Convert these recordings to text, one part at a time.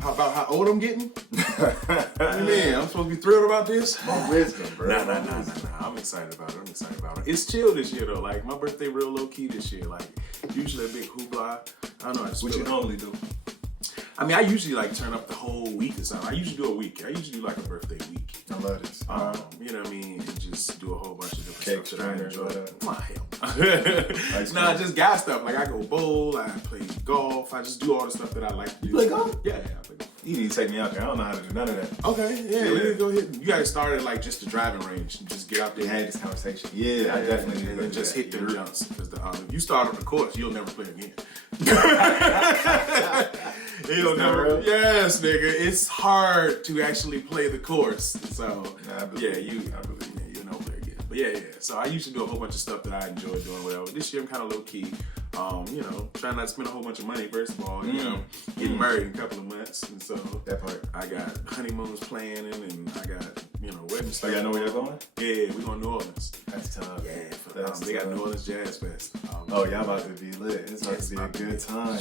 About how old I'm getting? What do you mean? I'm supposed to be thrilled about this? More wisdom, bro. Nah. I'm excited about it. It's chill this year though. Like my birthday real low key this year. Like usually a big hoopla. I don't know. What you normally do? I mean, I usually like turn up the whole week or something. I usually do a week. I usually do like a birthday week. I love this. You know what I mean? And just do a whole bunch of different Cake stuff that I enjoy. whatever. Come on, hell. Nah, just guy stuff. Like I go bowl, I play golf, I just do all the stuff that I like to do. You play golf? Yeah, I play golf. You need to take me out there. I don't know how to do none of that. Okay, yeah. We need to go hit. You gotta start at like just the driving range and just get out there. We had this conversation. Yeah, I definitely need to and just hit them jumps. Because if you start up the course, you'll never play again. You'll never. Yes, nigga. It's hard to actually play the course. So I believe you'll never play again. But yeah. So I used to do a whole bunch of stuff that I enjoy doing. Whatever. This year I'm kind of low key. Trying not to spend a whole bunch of money. First of all, getting married in a couple of months, and so that part. I got honeymoons planning, and I got wedding stuff. Oh, y'all know where you're going? Yeah, we're going to New Orleans. That's tough. Yeah, they got New Orleans Jazz Fest. Y'all about to be lit. It's about to be a good time.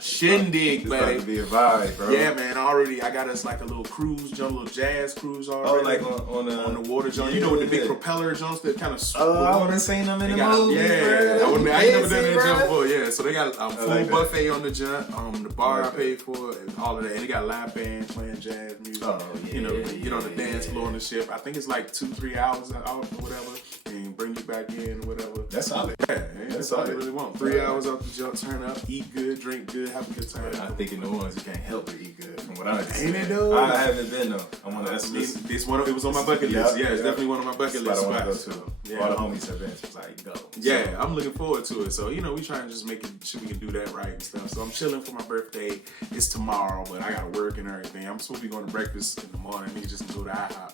Shindig, it's buddy. It's about to be a vibe, bro. Yeah, man. I got us like a little cruise, little jazz cruise already. Oh, like on the water jump. You know, with the big propeller jumps that kind of. I want to see them in the movie. Yeah, I ain't never done that jump before. Yeah, so they got full buffet on the jump. The bar I paid for, and all of that. And they got a live band playing jazz music. Oh yeah. You get on the dance floor on the ship. I think it's like 2-3 hours out or whatever, and bring you back in or whatever. That's solid. Yeah, that's all they really want. 3 hours off the jump, turn up, eat good, drink good, have a good time. I think in New Orleans you can't help but eat good. From what I understand. Ain't it though? I haven't been though. I want to. It was on my bucket list. Yeah, it's definitely one of my bucket list spots. Yeah. All the homies have been. It's like go. Yeah, I'm looking forward to it. So we trying to just make sure we can do that right and stuff. So I'm chilling for my birthday. It's tomorrow, but I gotta work and everything. I'm supposed to be going to breakfast in the morning. Nigga just go to IHOP.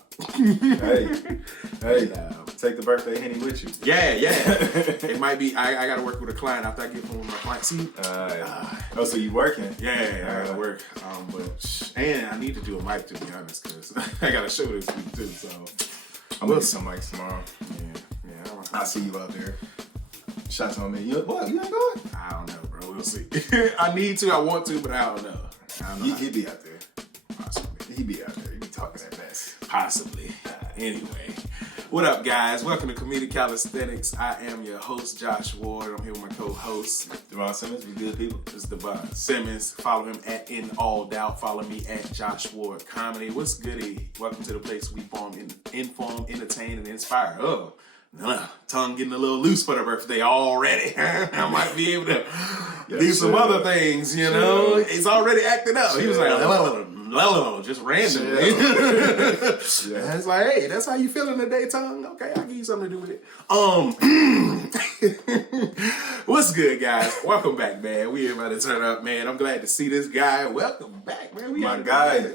hey, take the birthday Henny with you. Yeah. It might be. I gotta work with a client after I get home with my client. See. So you working? Yeah, I gotta work. And I need to do a mic, to be honest, because I got a show this week too. So I'm gonna do some mics tomorrow. Yeah. I'll see you out there. Shots on me. You ain't going? I don't know, bro. We'll see. I need to. I want to, but I don't know. He'd be out there. Possibly. He'd be out there. He'd be talking that mess. Possibly. Anyway. What up, guys? Welcome to Comedic Calisthenics. I am your host, Josh Ward. I'm here with my co-host, Devon Simmons. We good people. This is Devon Simmons. Follow him at In All Doubt. Follow me at Josh Ward Comedy. What's goody? Welcome to the place we inform, entertain, and inspire. Tongue getting a little loose for the birthday already. I might be able to do some other things, It's already acting up. He was like, just randomly. It's like, hey, that's how you feeling today, tongue? Okay, I'll give you something to do with it. What's good, guys? Welcome back, man. We about to turn up, man. I'm glad to see this guy. Welcome back, man. My guy.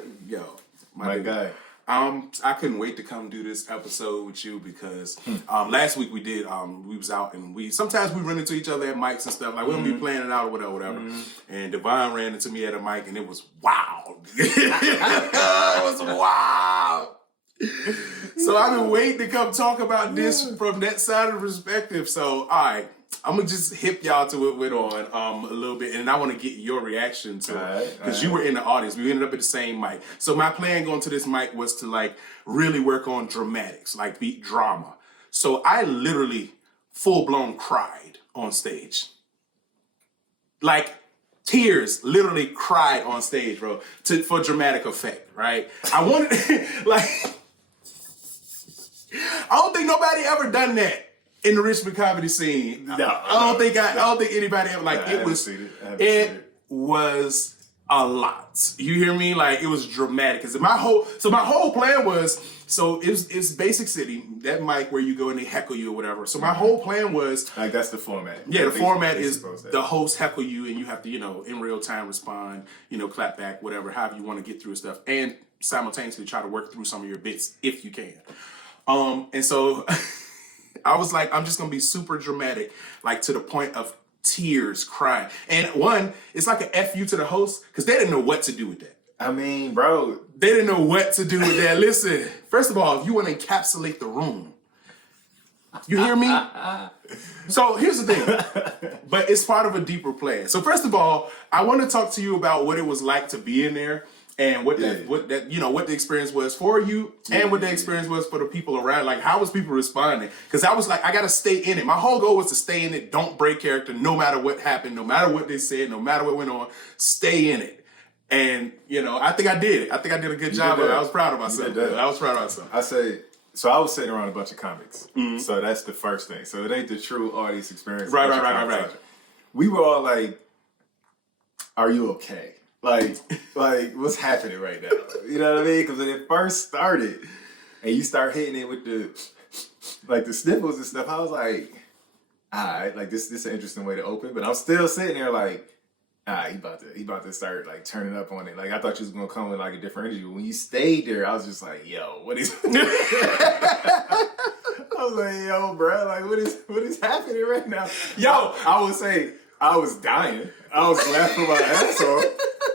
My guy. I couldn't wait to come do this episode with you because last week we was out and sometimes we run into each other at mics and stuff, like we don't be playing it out or whatever. And Devon ran into me at a mic and it was wild. It was wild. So I've been waiting to come talk about this from that side of the perspective. So, all right. I'm gonna just hip y'all to it with on a little bit, and I want to get your reaction to it because you were in the audience. We ended up at the same mic. So my plan going to this mic was to like really work on dramatics, like beat drama. So I literally full blown cried on stage, like tears. Literally cried on stage, bro, for dramatic effect. Right? I wanted like I don't think nobody ever done that. In the Richmond comedy scene, I don't think anybody ever it was a lot. You hear me? Like it was dramatic. Cause my whole plan was it's Basic City, that mic where you go and they heckle you or whatever. So my whole plan was like that's the format. Yeah, the format is the host heckle you and you have to in real time respond, clap back, whatever, however you want to get through stuff, and simultaneously try to work through some of your bits if you can. And so. I was like, I'm just going to be super dramatic, like to the point of tears, crying. And one, it's like an F you to the host because they didn't know what to do with that. I mean, bro. They didn't know what to do with that. Listen, first of all, if you want to encapsulate the room, You hear me? So here's the thing, but it's part of a deeper plan. So first of all, I want to talk to you about what it was like to be in there and what the experience was for you and what the experience was for the people around. Like, how was people responding? Because I was like, I got to stay in it. My whole goal was to stay in it. Don't break character, no matter what happened, no matter what they said, no matter what went on. Stay in it. And I think I did it. I think I did a good job of it. I was proud of myself. I was proud of myself. So I was sitting around a bunch of comics. So that's the first thing. So it ain't the true audience experience. Right. We were all like, "Are you okay? Like what's happening right now?" You know what I mean? Because when it first started, and you start hitting it with the sniffles and stuff, I was like, "All right, like this is an interesting way to open." But I'm still sitting there like, he about to start like turning up on it. Like I thought you was gonna come with like a different energy. But when you stayed there, I was just like, yo, what is I was like, yo, bro, like what is happening right now? Yo, I would say I was dying. I was laughing my ass off.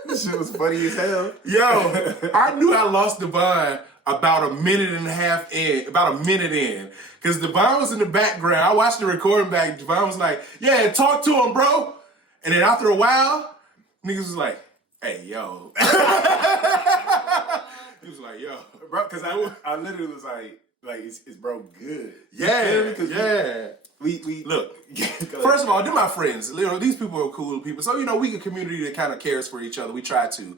This shit was funny as hell. Yo, I knew I lost Devon about a minute in. Because Devon was in the background. I watched the recording back. Devon was like, yeah, talk to him, bro. And then after a while, niggas was like, hey, yo. He was like, yo. Bro, because I literally was like is bro good? Yeah. We look, first of all, they're my friends. These people are cool people. So, we a community that kind of cares for each other. We try to,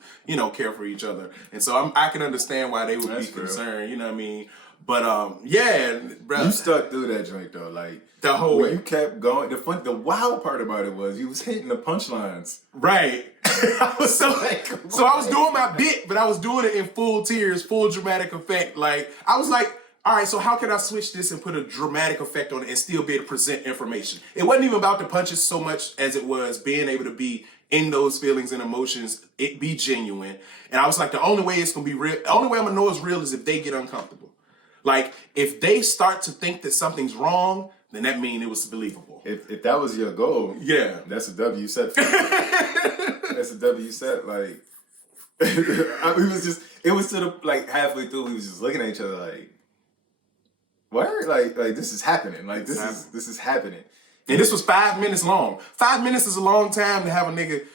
care for each other. And so I can understand why they would be concerned, you know what I mean? But, yeah, bro. You stuck through that joint, though. Like, the whole way. You kept going. The wild part about it was you was hitting the punchlines. Right. I was I was doing my bit, but I was doing it in full tears, full dramatic effect. Like, I was like, all right, so how can I switch this and put a dramatic effect on it and still be able to present information? It wasn't even about the punches so much as it was being able to be in those feelings and emotions, it be genuine. And I was like, the only way it's going to be real, the only way I'm going to know it's real is if they get uncomfortable. Like, if they start to think that something's wrong, then that means it was believable. If that was your goal, yeah, that's a W set. That's a W set. Like, it was to the, like, halfway through, we was just looking at each other like, what? Like this is happening. Like, this is happening. And this was 5 minutes long. 5 minutes is a long time to have a nigga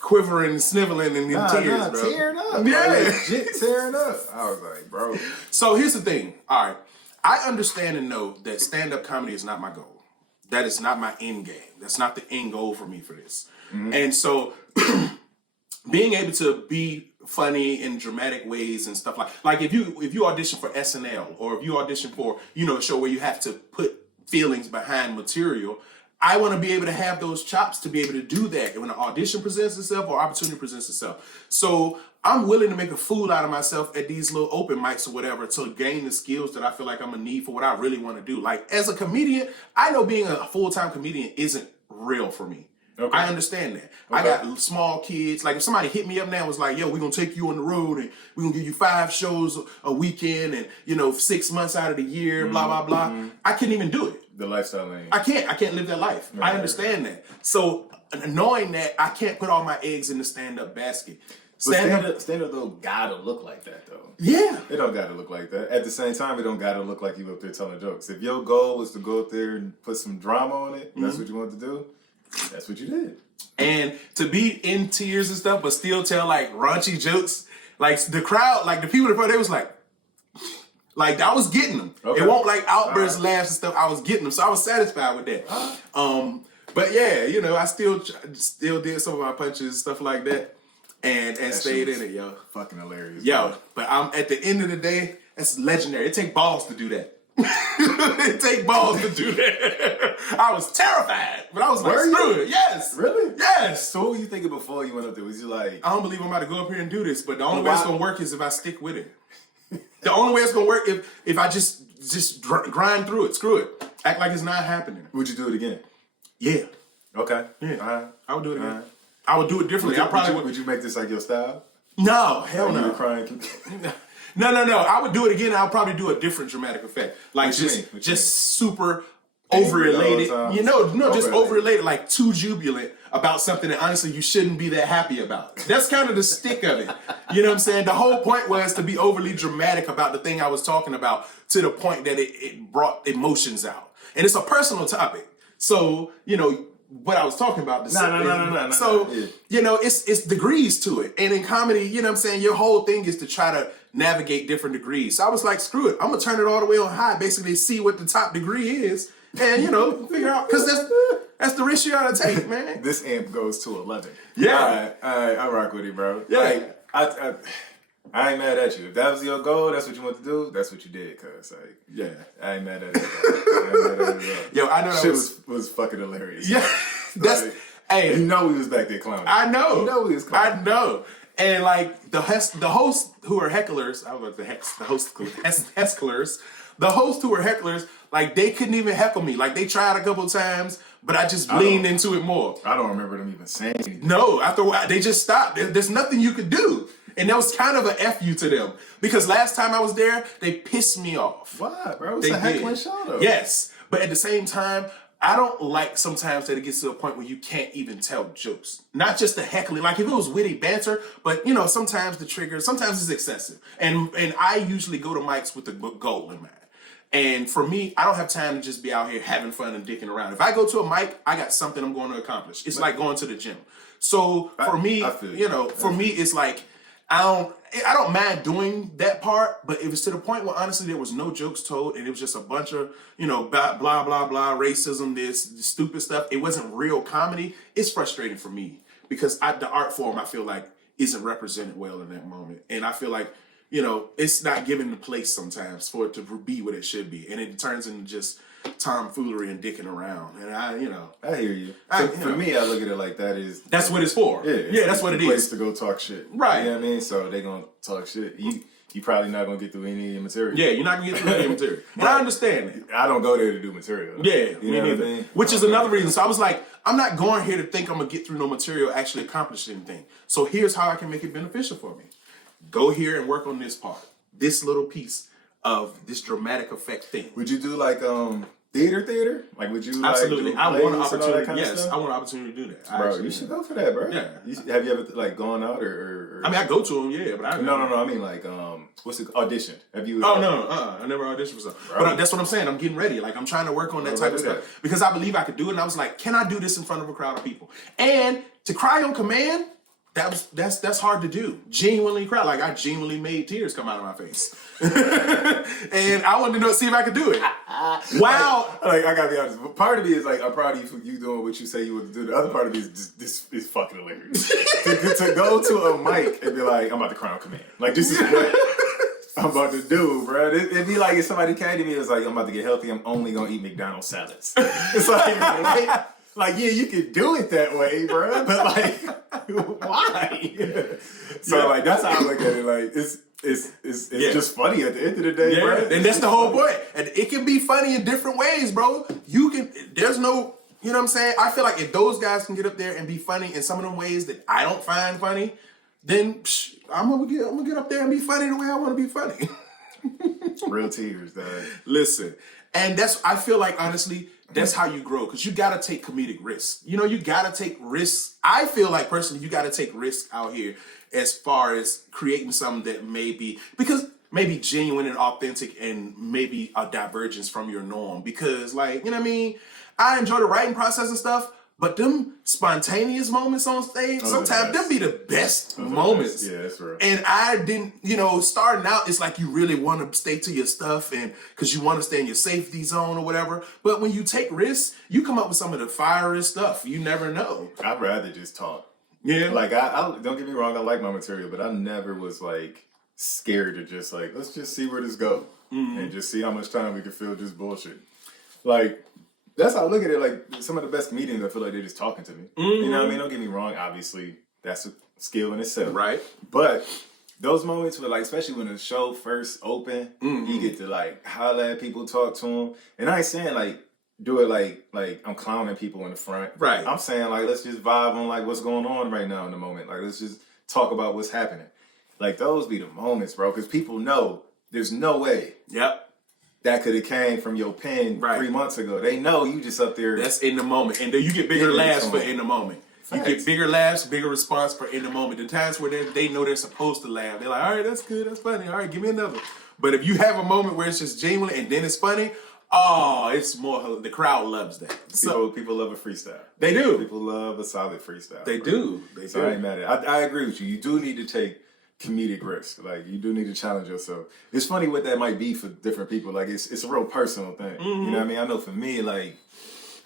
quivering and sniveling and in tears, bro. Tearing up. Yeah. Legit tearing up. I was like, bro. So here's the thing. All right. I understand and know that stand-up comedy is not my goal. That is not my end game. That's not the end goal for me for this. Mm-hmm. And so being able to be funny in dramatic ways and stuff like if you audition for SNL or if you audition for, a show where you have to put feelings behind material, I want to be able to have those chops to be able to do that when an audition presents itself or opportunity presents itself. So I'm willing to make a fool out of myself at these little open mics or whatever to gain the skills that I feel like I'm gonna need for what I really want to do. Like, as a comedian, I know being a full-time comedian isn't real for me. Okay. I understand that. Okay. I got small kids. Like, if somebody hit me up now and was like, yo, we're going to take you on the road and we're going to give you 5 shows a weekend and, 6 months out of the year, blah, blah, blah. Mm-hmm. I couldn't even do it. The lifestyle lane. I can't live that life. Right. I understand that. So, knowing that, I can't put all my eggs in the stand-up basket. Stand-up though gotta look like that, though. Yeah. It don't gotta look like that. At the same time, it don't gotta look like you up there telling jokes. If your goal was to go up there and put some drama on it, and that's what you wanted to do, that's what you did. And to be in tears and stuff, but still tell like raunchy jokes, like the crowd, like the people in front, they was like I was getting them. Okay. It won't like outburst laughs and stuff. I was getting them, so I was satisfied with that. But yeah, I still did some of my punches and stuff like that, and stayed in it, yo. Fucking hilarious, yo. Bro. But I'm at the end of the day, that's legendary. It take balls to do that. It take balls to do that. I was terrified, but I was like, screw it. Yes. Really? Yes. So what were you thinking before you went up there? Was you like, I don't believe I'm about to go up here and do this, but the only way it's going to work is if I stick with it. The only way it's going to work if I just grind through it. Screw it. Act like it's not happening. Would you do it again? Yeah. Okay. Yeah. I would do it again. I would do it differently. Would you make this like your style? No. Hell no. You were crying. No. I would do it again. I'll probably do a different dramatic effect. Like just super over-elated. Just over-elated, like too jubilant about something that honestly you shouldn't be that happy about. That's kind of the stick of it. You know what I'm saying? The whole point was to be overly dramatic about the thing I was talking about to the point that it brought emotions out. And it's a personal topic. So, what I was talking about. No. So, it's degrees to it. And in comedy, you know what I'm saying, your whole thing is to try to navigate different degrees. So I was like, screw it. I'm going to turn it all the way on high, basically see what the top degree is. And, figure out, because that's the risk you got to take, man. This amp goes to 11. Yeah. All right, I rock with you, bro. Yeah. Like, I ain't mad at you. If that was your goal, that's what you want to do, that's what you did, cuz. Like, Yeah. I ain't mad at it. Yo, I know that shit was fucking hilarious. Yeah. Hey. You know we was back there clowning. I know. You know we was clowning. I know. And like the hosts who are hecklers, I was like hecklers. The hosts who were hecklers, like they couldn't even heckle me. Like they tried a couple times, but I just leaned into it more. I don't remember them even saying anything. No, after a while, they just stopped. There's nothing you could do. And that was kind of an F you to them. Because last time I was there, they pissed me off. Why, bro? It's a heckling show, though. Yes. But at the same time, I don't like sometimes that it gets to a point where you can't even tell jokes. Not just the heckling. Like if it was witty banter, but sometimes the trigger, sometimes it's excessive. And I usually go to mics with the goal in mind. And for me, I don't have time to just be out here having fun and dicking around. If I go to a mic, I got something I'm going to accomplish. It's like going to the gym. So for me, for me, it's like, I don't mind doing that part, but it was to the point where honestly there was no jokes told and it was just a bunch of, blah, blah, blah, racism, this stupid stuff. It wasn't real comedy. It's frustrating for me because the art form I feel like isn't represented well in that moment. And I feel like, it's not given the place sometimes for it to be what it should be. And it turns into just tomfoolery and dicking around. And I hear you. For me, I look at it like that's what it's for. Yeah, that's what it place is. To go talk shit. Right. You know what I mean? So they gonna talk shit. You probably not gonna get through any of your material. Yeah, you're not gonna get through any of your material. And I understand that. I don't go there to do material. Yeah, you know what I mean? Which is another reason. So I was like, I'm not going here to think I'm gonna get through no material, actually accomplish anything. So here's how I can make it beneficial for me. Go here and work on this part. This little piece of this dramatic effect thing. Would you do like theater? Like would you absolutely? Like, I want an opportunity. Yes, I want an opportunity to do that. Bro, you should go for that, bro. Yeah. Have you ever like gone out or? I mean, I go to them, yeah, but I no. I mean, like, what's it? Audition? Have you? Oh no, I never auditioned for something. But that's what I'm saying. I'm getting ready. Like I'm trying to work on that type of stuff because I believe I could do it. And I was like, can I do this in front of a crowd of people? And to cry on command. That's hard to do. Genuinely cry. Like I genuinely made tears come out of my face. And I wanted to see if I could do it. Wow. Like I gotta be honest. Part of me is like, I'm proud of you for you doing what you say you would do. The other part of me is just, this is fucking hilarious. to go to a mic and be like, I'm about to cry on command. Like this is what I'm about to do, bro. It'd be like if somebody came to me and was like, I'm about to get healthy, I'm only gonna eat McDonald's salads. It's like, yeah, you could do it that way, bro. But like, why? So like, that's how I look at it. Like, it's just funny at the end of the day, bro. And that's the whole point. And it can be funny in different ways, bro. There's no, you know what I'm saying? I feel like if those guys can get up there and be funny in some of them ways that I don't find funny, then I'm gonna get up there and be funny the way I want to be funny. Real tears, dog. Listen, and I feel like honestly, that's how you grow because you gotta take comedic risks. You gotta take risks. I feel like personally, you gotta take risks out here as far as creating something that may be genuine and authentic and maybe a divergence from your norm. Because like, you know what I mean? I enjoy the writing process and stuff, but them spontaneous moments on stage, sometimes them be the best moments. Yeah, that's right. And I didn't, starting out, it's like you really want to stay to your stuff and because you want to stay in your safety zone or whatever. But when you take risks, you come up with some of the fieriest stuff. You never know. I'd rather just talk. Yeah. Like, I don't get me wrong, I like my material, but I never was like scared to just like, let's just see where this goes and just see how much time we can fill just bullshit. Like, that's how I look at it. Like, some of the best comedians, I feel like they're just talking to me. Mm-hmm. You know what I mean? Don't get me wrong. Obviously, that's a skill in itself. Right. But those moments where, like, especially when the show first open, you get to, like, holler at people, talk to them. And I ain't saying, like, do it like I'm clowning people in the front. Right. I'm saying, like, let's just vibe on, like, what's going on right now in the moment. Like, let's just talk about what's happening. Like, those be the moments, bro. Because people know there's no way. Yep. That could have came from your pen 3 months ago. They know you just up there. That's in the moment. And then you get bigger laughs for in the moment. Facts. You get bigger laughs, bigger response for in the moment. The times where they know they're supposed to laugh. They're like, all right, that's good, that's funny. All right, give me another. But if you have a moment where it's just genuine and then it's funny, Oh, it's more. The crowd loves that. People love a freestyle. They do. People love a solid freestyle. They do. They so do. I ain't mad at it. I agree with you. You do need to take comedic risk. Like you do need to challenge yourself. It's funny what that might be for different people. Like it's a real personal thing. Mm-hmm. You know what I mean? I know for me, like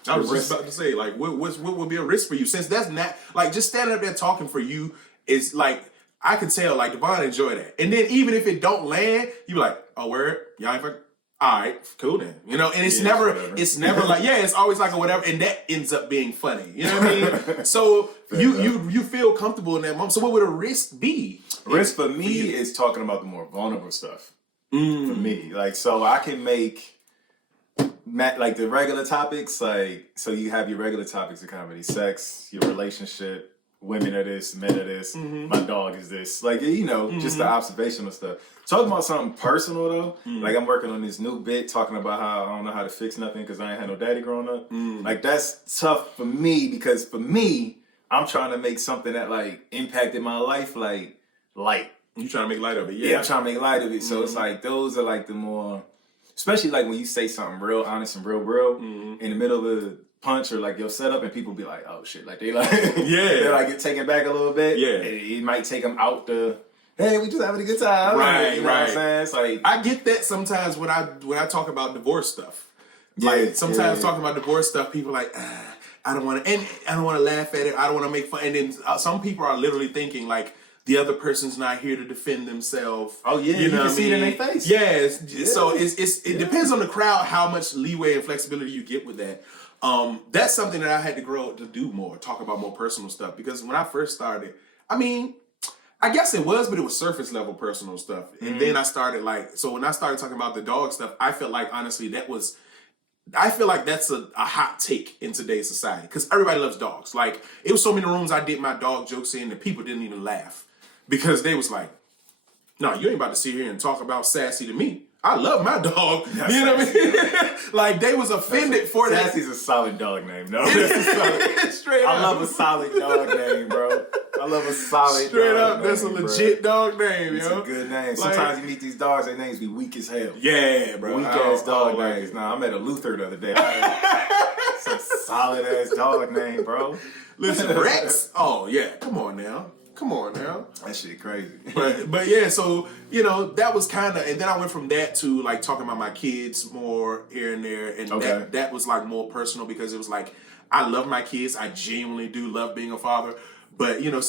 I was just about to say, like, what would be a risk for you? Since that's not like just standing up there talking for you is like I could tell like Devon enjoy that. And then even if it don't land, you be like, oh word, y'all ain't fucking. All right, cool then. You know, and it's never like, yeah, it's always like a whatever, and that ends up being funny. You know what I mean? So you feel comfortable in that moment. So what would a risk be? Risk for me is talking about the more vulnerable stuff. For me, like, so I can make like the regular topics, like, so you have your regular topics of comedy, sex, your relationship, women are this, men are this, my dog is this. Like, you know, just the observational stuff. Talking about something personal, though, like I'm working on this new bit talking about how I don't know how to fix nothing because I ain't had no daddy growing up. Like, that's tough for me because for me, I'm trying to make something that, like, impacted my life, like, light. You trying to make light of it, yeah. Yeah, I'm trying to make light of it. So it's like, those are, like, the more, especially, like, when you say something real honest and real, in the middle of a punch or like your setup and people be like, oh shit, like they like they like get taken back a little bit. Yeah, it might take them out the hey, we just having a good time. Right, you know what I'm saying? It's like I get that sometimes when I talk about divorce stuff. Like sometimes talking about divorce stuff, people are like I don't want to, and I don't want to laugh at it. I don't want to make fun. And then some people are literally thinking like the other person's not here to defend themselves. Oh yeah, you know can see it in their face. Yeah, so it depends on the crowd how much leeway and flexibility you get with that. That's something that I had to grow to do more, talk about more personal stuff. Because when I first started, I mean, I guess it was, but it was surface level personal stuff. And then I started so when I started talking about the dog stuff, I felt like honestly I feel like that's a hot take in today's society because everybody loves dogs. Like it was so many rooms I did my dog jokes in that people didn't even laugh because they was like, no, you ain't about to sit here and talk about Sassy to me. I love my dog. That's you know what I mean? Like they was offended for that. Sassy's a solid dog name. No, straight up. I love a solid dog name, bro. I love a solid straight dog up. That's name, a legit dog name, it's yo. It's a good name. Sometimes you meet these dogs, their names be weak as hell. Yeah, bro. Weak ass dog names. Nah, I met a Luther the other day. It's a solid ass dog name, bro. Listen, Rex. Oh yeah, come on now. That shit crazy. but yeah, so you know that was kind of, and then I went from that to like talking about my kids more here and there, and that was like more personal because it was like I love my kids. I genuinely do love being a father. But you know,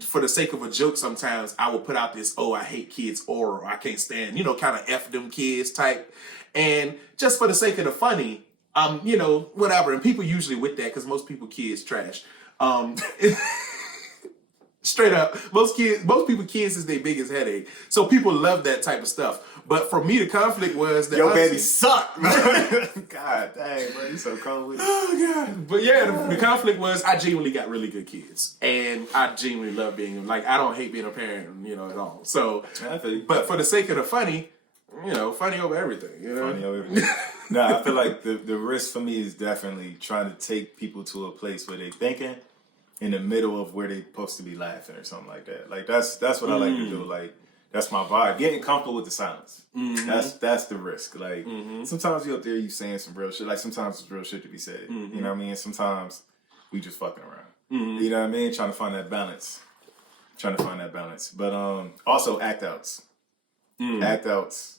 for the sake of a joke, sometimes I will put out this "oh, I hate kids" or "I can't stand," you know, kind of "f them kids" type, and just for the sake of the funny, you know, whatever. And people usually with that because most people kids trash. Straight up, most people kids is their biggest headache. So people love that type of stuff. But for me, the conflict was that your baby suck, man. God dang, bro, you so cold with it. Oh God. But yeah, the conflict was I genuinely got really good kids, and I genuinely love being like I don't hate being a parent, you know, at all. So, but for the sake of the funny, you know, funny over everything. You know, funny over everything. Nah, I feel like the risk for me is definitely trying to take people to a place where they're thinking. In the middle of where they supposed to be laughing or something like that. Like that's what I like to do. Like that's my vibe. Getting comfortable with the silence. That's the risk. Like sometimes you up there you saying some real shit. Like sometimes it's real shit to be said. You know what I mean? Sometimes we just fucking around. You know what I mean? Trying to find that balance. But also act outs. Act outs.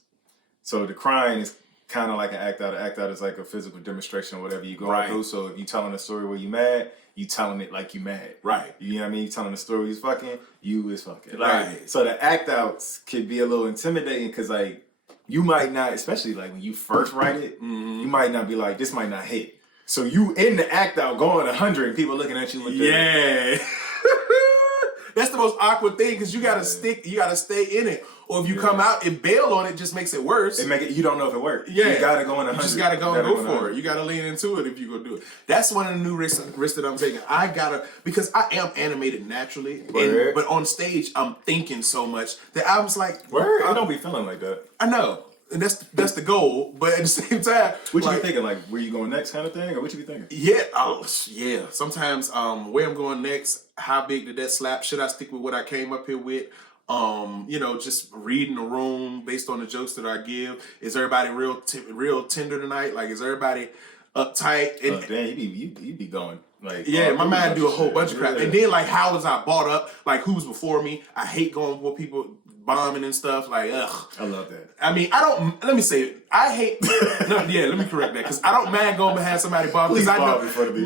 So the crying is kind of like an act out. An act out is like a physical demonstration of whatever you going through. So if you telling a story where you mad, you telling it like you mad. Right. You know what I mean? You telling the story is fucking, you is fucking. Like, right. So the act outs can be a little intimidating because like you might not, especially like when you first write it, you might not be like, this might not hit. So you in the act out going 100 and people looking at you like yeah. That's the most awkward thing because you gotta stay in it. Or if you come out and bail on it, just makes it worse. You don't know if it worked. Yeah. You gotta go in 100. You just gotta go and go for it. You gotta lean into it if you go do it. That's one of the new risks that I'm taking. Because I am animated naturally. But on stage, I'm thinking so much that I was like... I don't be feeling like that. I know. And that's the goal. But at the same time... What you be thinking? Like, where you going next kind of thing? Or what you be thinking? Yeah. Oh, yeah. Sometimes where I'm going next, how big did that slap? Should I stick with what I came up here with? Just reading the room based on the jokes that I give. Is everybody real tender tonight? Like, is everybody uptight? And, damn, you be going like my mind do a whole bunch of crap. And then like, how was I brought up? Like, who's before me? I hate going for people bombing and stuff. Like, ugh. I love that. I mean, let me say it. I hate. Let me correct that, because I don't mind going behind somebody bomb, because I know,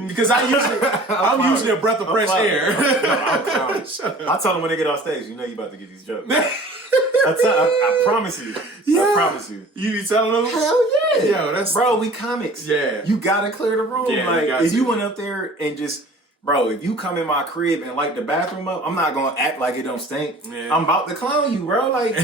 because I'm usually a breath of fresh air. I tell them when they get off stage, you know you about to get these jokes. I promise you. Yeah. I promise you. You be telling them? Hell yeah. Yo, bro, we comics. Yeah. You gotta clear the room. Yeah, like, if you went up there and just, bro, if you come in my crib and light the bathroom up, I'm not gonna act like it don't stink. Yeah. I'm about to clown you, bro. Like,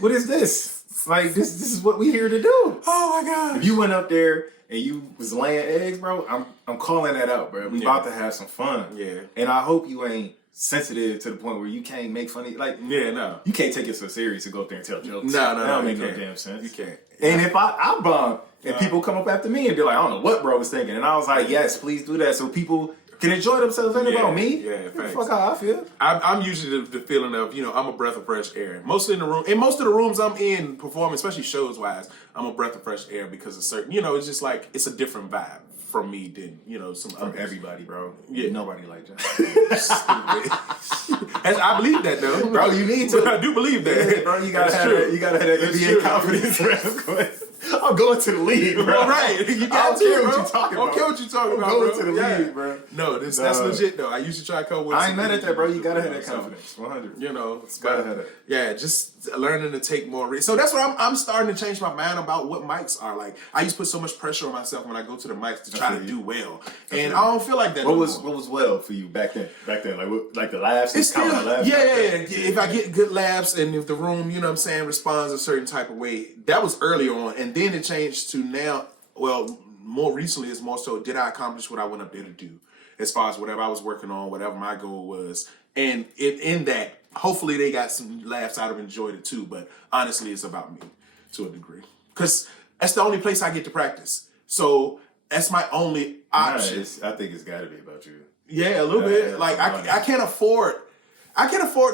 what is this? Like, this is what we here to do. Oh my God. If you went up there and you was laying eggs, bro, I'm calling that out, bro. We about to have some fun. Yeah. And I hope you ain't sensitive to the point where you can't make funny, like, no, you can't take it so serious to go up there and tell jokes. No, that don't make no damn sense. You can't. And if I bomb and people come up after me and be like, I don't know what bro was thinking, and I was like, yes, please do that so people can enjoy themselves. Ain't about me. Yeah, fuck how I feel. I'm usually the feeling of, I'm a breath of fresh air. Mostly in the room, and most of the rooms I'm in performing, especially shows wise, I'm a breath of fresh air because of certain, it's just like, it's a different vibe from me than, some From others. Everybody, bro. Yeah. Nobody like that. I believe that though. Bro, you need to. I do believe that. Yeah, bro, you gotta have that NBA confidence. I'm going to the league, bro. Well, right. You got to, what you talking about. I don't care what you're talking about, I'm going bro. to the league, bro. No, that's legit though. I used to try to come with. I ain't mad at that, bro. You gotta have that confidence. 100. Gotta have that. Yeah, just learning to take more risks. So that's what I'm starting to change my mind about what mics are like. I used to put so much pressure on myself when I go to the mics to try to do well, and I don't feel like that. What was well for you back then? Like the laughs. It's still yeah. If I get good laughs and if the room, responds a certain type of way, that was early on, and then it changed to now. Well, more recently, it's more so, did I accomplish what I went up there to do? As far as whatever I was working on, whatever my goal was. And in that, hopefully they got some laughs out of it, enjoyed it too. But honestly, it's about me to a degree. Because that's the only place I get to practice. So that's my only option. I think it's got to be about you. Yeah, a little bit. Like, I can't afford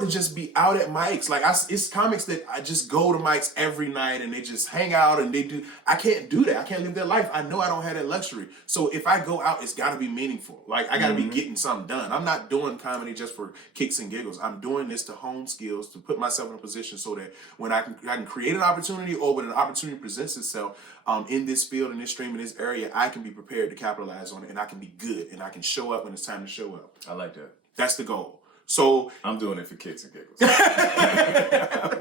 to just be out at mics. Like, it's comics that I just go to mics every night and they just hang out and they do. I can't do that. I can't live that life. I know I don't have that luxury. So if I go out, it's got to be meaningful. Like, I got to be getting something done. I'm not doing comedy just for kicks and giggles. I'm doing this to hone skills, to put myself in a position so that when I can create an opportunity, or when an opportunity presents itself in this field, in this stream, in this area, I can be prepared to capitalize on it, and I can be good, and I can show up when it's time to show up. I like that. That's the goal. So I'm doing it for kicks and giggles. I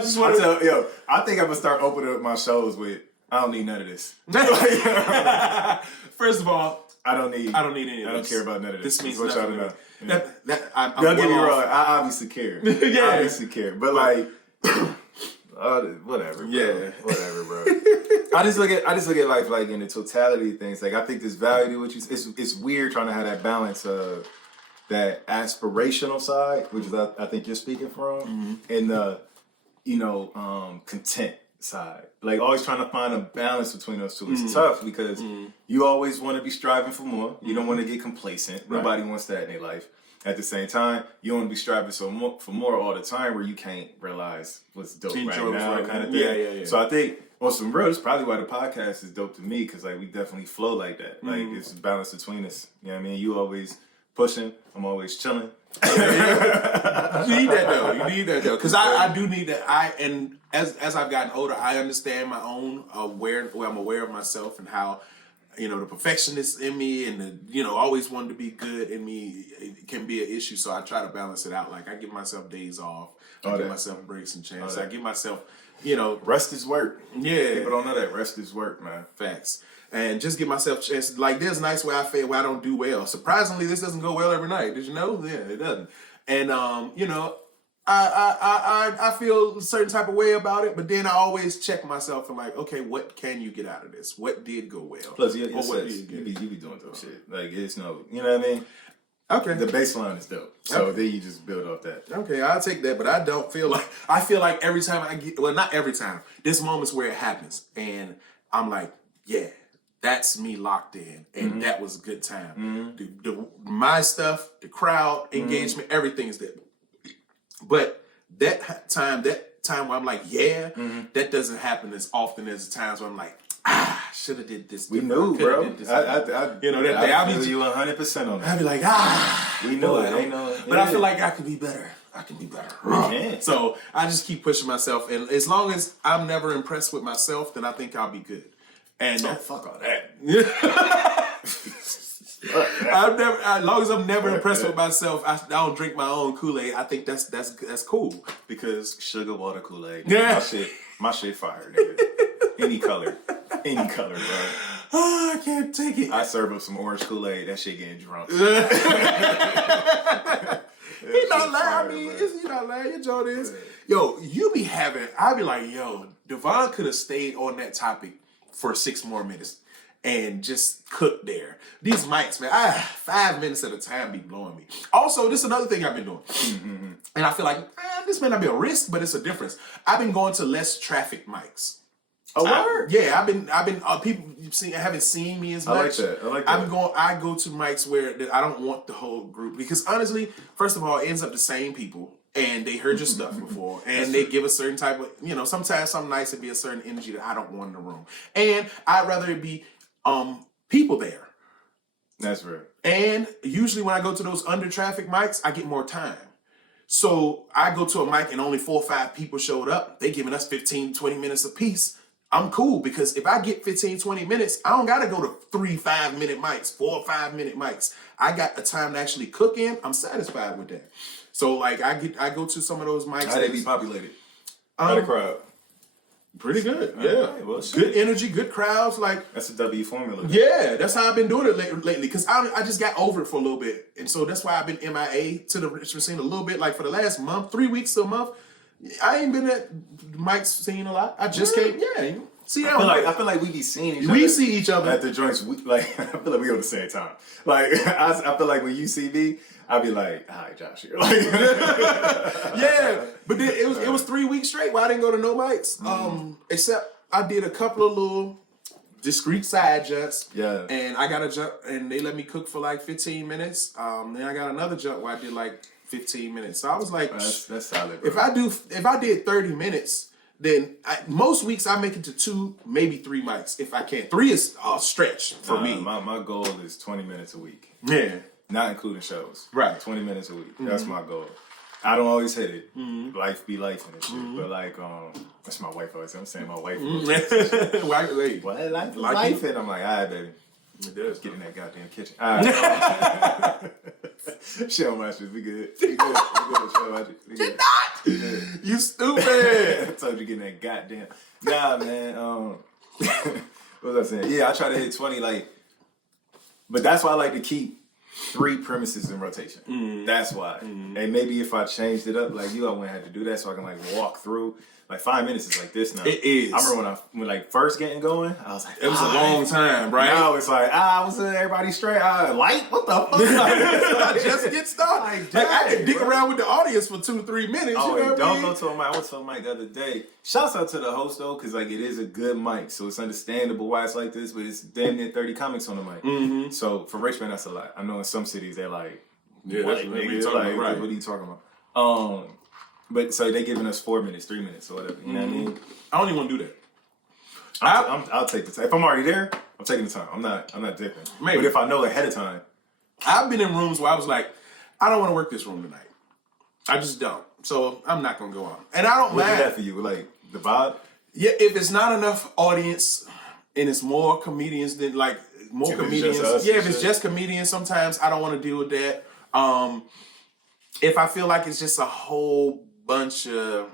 just want to I think I'm gonna start opening up my shows with, I don't need none of this. First of all, I don't need any of this. I don't care about none of this. This means what nothing. Y'all know. Don't get me wrong. I obviously care. Yeah. I obviously care. But like, whatever. Bro. Yeah. Whatever, bro. I just look at life like in the totality of things. Like, I think there's value to what you. It's weird trying to have that balance of that aspirational side, which is I think you're speaking from, and the content side. Like, always trying to find a balance between those two. It's tough because you always want to be striving for more. You don't want to get complacent. Right. Nobody wants that in their life. At the same time, you want to be striving for more all the time, where you can't realize what's dope right now, kind of thing. Yeah. So I think, on some real, that's probably why the podcast is dope to me, because like we definitely flow like that. Like, it's a balance between us. You know what I mean? You always pushing, I'm always chilling. You need that though. Because I do need that. And as I've gotten older, I understand my own I'm aware of myself and how, the perfectionist in me and the, always wanting to be good in me, it can be an issue. So I try to balance it out. Like, I give myself days off. I give myself breaks and chances. I give myself, rest is work. Yeah. People don't know that. Rest is work, man. Facts. And just give myself chances. Like, there's nights where I fail, where I don't do well. Surprisingly, this doesn't go well every night. Did you know? Yeah, it doesn't. And, I feel a certain type of way about it, but then I always check myself and like, okay, what can you get out of this? What did go well? Plus, you be doing those shit. Like, it's you know what I mean? Okay. The baseline is dope. So then you just build off that. Okay, I'll take that, but I feel like every time not every time, there's moments where it happens and I'm like, yeah, that's me locked in, and that was a good time. My stuff, the crowd engagement, everything is there. But that time where I'm like, that doesn't happen as often as the times where I'm like, should have did this. We knew, bro. That day, I feel you 100% on that. I'd be like, we know boy, it. Ain't no, but I feel like I could be better. So I just keep pushing myself, and as long as I'm never impressed with myself, then I think I'll be good. And fuck all that. As long as I'm never impressed with myself, I don't drink my own Kool-Aid. I think that's cool because sugar water Kool-Aid. Yeah, my shit fire, nigga. Any color, bro. I can't take it. I serve up some orange Kool-Aid. That shit getting drunk. He's not lying. He's not lying. Your joint is. Yo, I be like, yo, Devon could have stayed on that topic for 6 more minutes and just cooked there. These mics, man, 5 minutes at a time be blowing me. Also, this is another thing I've been doing. And I feel like, this may not be a risk, but it's a difference. I've been going to less traffic mics. Oh, word? Yeah, I've been. People haven't seen me as much. I like that. I go to mics where I don't want the whole group because honestly, first of all, it ends up the same people, and they heard your stuff before, and they give a certain type of, sometimes something nice and be a certain energy that I don't want in the room, and I'd rather it be people there. That's right. And usually when I go to those under traffic mics, I get more time. So I go to a mic and only 4 or 5 people showed up. They giving us 15, 20 minutes apiece. I'm cool because if I get 15, 20 minutes, I don't got to go to 3 5-minute mics, 4 or 5-minute mics. I got a time to actually cook in. I'm satisfied with that. So like I go to some of those mics. How they be populated? How the crowd? Pretty good. Yeah. Right, well, good energy, good crowds. Like that's a W formula. Yeah, that's how I've been doing it lately. Because I just got over it for a little bit, and so that's why I've been MIA to the Richmond scene a little bit. Like for the last month, 3 weeks to a month. I ain't been at Mike's scene a lot. I just came. Yeah, see, I feel like we be seeing each other. We see each other at the joints. I feel like we on the same time. Like I feel like when you see me, I be like, "Hi, Josh." Here. Like, yeah, but then it was 3 weeks straight where I didn't go to no mics. Except I did a couple of little discreet side jumps. Yeah, and I got a jump, and they let me cook for like 15 minutes. Then I got another jump where I did like 15 minutes. So I was like, that's solid, bro. If I did 30 minutes, then most weeks I make it to 2, maybe 3 mics if I can. 3 is a stretch for me. My goal is 20 minutes a week. Yeah. Not including shows. Right. 20 minutes a week. That's my goal. I don't always hit it. Life be life and shit. But like, that's my wife always. I'm saying my wife. What? Life and I'm like, all right, baby. It does. Get in that goddamn kitchen. All right. Shit on my shit. We good. We good. You're not. You stupid. I told you get in that goddamn. Nah, man. What was I saying? Yeah, I try to hit 20. Like, but that's why I like to keep 3 premises in rotation. That's why. And maybe if I changed it up, like I wouldn't have to do that, so I can like walk through. Like 5 minutes is like this now. It is. I remember when like first getting going, I was like, it was a long time, right? Now it's like, what's everybody straight? Light? What the fuck? I just get started. Like I can dick around with the audience for 2-3 minutes. Oh, you know don't go to a mic. I went to a mic the other day. Shouts out to the host though, because like it is a good mic, so it's understandable why it's like this. But it's damn near 30 comics on the mic. So for Richmond, that's a lot. I know in some cities they're like, yeah, what are you talking about? What are you talking about? But so they giving us 4 minutes, 3 minutes, or whatever. You know what I mean? I don't even want to do that. I'll take the time. If I'm already there, I'm taking the time. I'm not dipping. Maybe. But if I know ahead of time, I've been in rooms where I was like, I don't want to work this room tonight. I just don't. So I'm not gonna go on. And I don't mind. What's that for you? Like the vibe? Yeah, if it's not enough audience and it's more comedians than like more comedians. If it's just comedians, sometimes I don't want to deal with that. If I feel like it's just a whole bunch of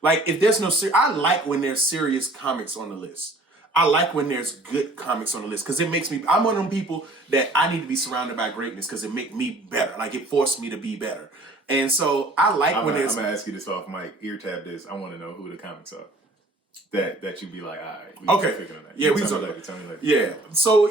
like if there's no I like when there's serious comics on the list. I like when there's good comics on the list because it makes me. I'm one of them people that I need to be surrounded by greatness because it make me better. Like it forced me to be better, and so I like when there's. I'm gonna ask you this off mic. Ear tab this. I want to know who the comics are. That you be like, all right. Okay. Yeah, we talk later. Tell me later. Yeah. So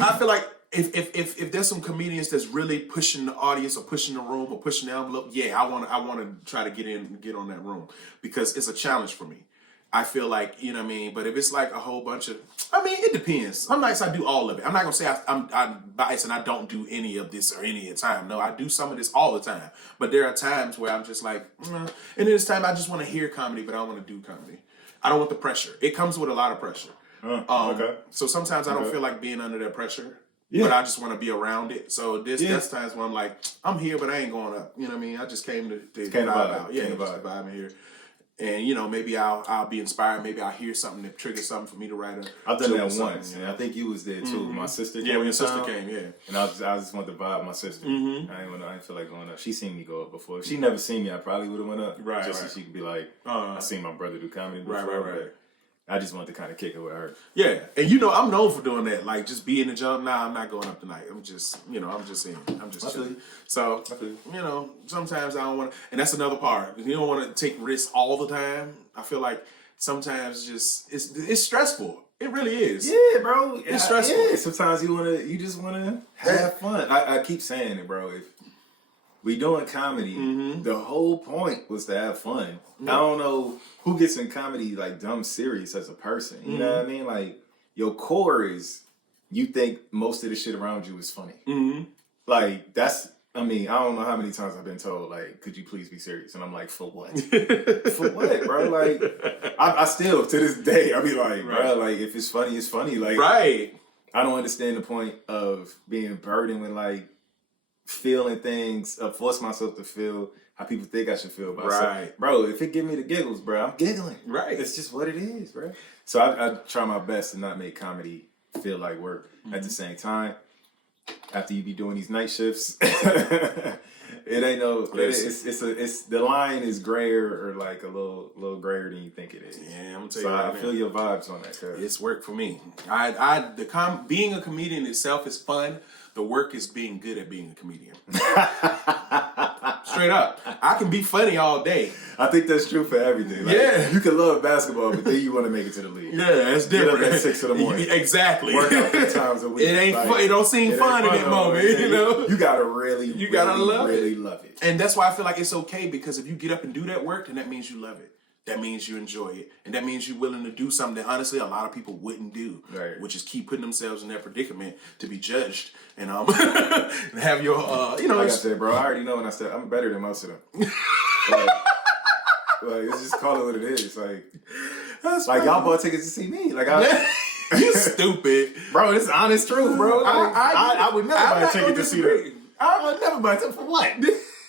I feel like. If there's some comedians that's really pushing the audience or pushing the room or pushing the envelope, I want to try to get on that room because it's a challenge for me. I feel like, you know what I mean? But if it's like a whole bunch of, I mean, it depends. Some nights I do all of it. I'm not going to say I'm biased and I don't do any of this or any of the time. No, I do some of this all the time. But there are times where I'm just like, and then there's time I just want to hear comedy, but I don't want to do comedy. I don't want the pressure. It comes with a lot of pressure. Okay. So sometimes I don't feel like being under that pressure. Yeah. But I just want to be around it. So there's times when I'm like, I'm here, but I ain't going up. You know what I mean? I just came to vibe out. Yeah, just vibe here. And, you know, maybe I'll be inspired. Maybe I'll hear something that triggers something for me to write a I've done that once, and I think you was there too. My sister came. Yeah, when your sister came, yeah. And I just wanted to vibe my sister. I didn't feel like going up. She seen me go up before. If she never seen me, I probably would have went up. Right, just so she could be like, I seen my brother do comedy before. Right. I just wanted to kind of kick it with her. Yeah, and you know, I'm known for doing that. Like, just be in the jump. Nah, I'm not going up tonight. I'm just chilling. So, you know, sometimes I don't want to, and that's another part. You don't want to take risks all the time. I feel like sometimes just, it's stressful. It really is. Yeah, bro. It's stressful. Yeah, sometimes you just want to have fun. I keep saying it, bro. If we doing comedy, the whole point was to have fun. I don't know who gets in comedy like dumb serious as a person. You know what I mean? Like, your core is you think most of the shit around you is funny. Like, that's, I mean, I don't know how many times I've been told, like, could you please be serious? And I'm like, for what? For what, bro? Like, I still, to this day, I be like, bro, like, if it's funny, it's funny. Like, I don't understand the point of being burdened with, like, feeling things, force myself to feel how people think I should feel about something. Bro, if it give me the giggles, bro, I'm giggling. It's just what it is, bro. So I try my best to not make comedy feel like work. At the same time, after you be doing these night shifts, it ain't no. It's the line is grayer or like a little grayer than you think it is. Yeah, I'm gonna tell you. So right I feel your vibes on that. Cause it's work for me. Being a comedian itself is fun. The work is being good at being a comedian. Straight up. I can be funny all day. I think that's true for everything. Like, you can love basketball, but then you want to make it to the league. Yeah, that's different. Get up at 6 in the morning. Exactly. Work out 3 times a week. It ain't fun. It don't seem fun in that moment. You know, you gotta really love it. And that's why I feel like it's okay, because if you get up and do that work, then that means you love it. That means you enjoy it. And that means you're willing to do something that honestly a lot of people wouldn't do. Which is keep putting themselves in that predicament to be judged and and have your you know. Like I said, bro, I already know when I said I'm better than most of them. like it's just call it what it is. Like y'all bought tickets to see me. Like you stupid. Bro, this is honest truth, bro. I would never buy a ticket to see them. I would never buy a ticket for what?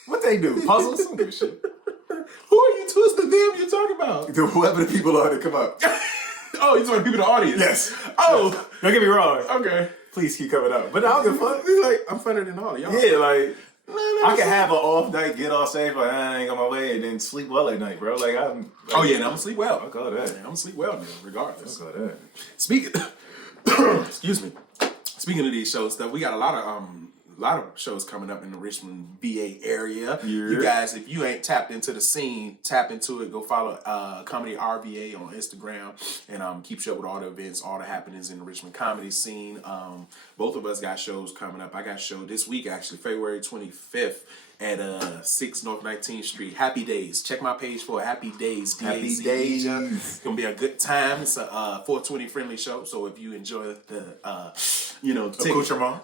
What they do? Puzzles? Some good shit. Who are you twisting them you talking about? Whoever the people are that come up. Oh, you talking people in the audience? Yes. Oh. Yes. Don't get me wrong. Okay. Please keep coming up. But I don't give a fuck. Like, I'm funner than all of y'all. Yeah, like, I can have an off night, get all safe, like, I ain't on my way, and then sleep well at night, bro. Like, I'm... Like, oh, yeah, and I'm gonna sleep well. I'll call that. I'm gonna sleep well, man, regardless. I'll call that. Speaking... excuse me. Speaking of these shows stuff, we got a lot of shows coming up in the Richmond, VA area. Yeah. You guys, if you ain't tapped into the scene, tap into it. Go follow Comedy RVA on Instagram and keep up with all the events, all the happenings in the Richmond comedy scene. Both of us got shows coming up. I got a show this week, actually, February 25th at 6 North 19th Street. Happy Days. Check my page for Happy Days. Happy Days. It's going to be a good time. It's a 420 friendly show. So if you enjoy the, accoutrement,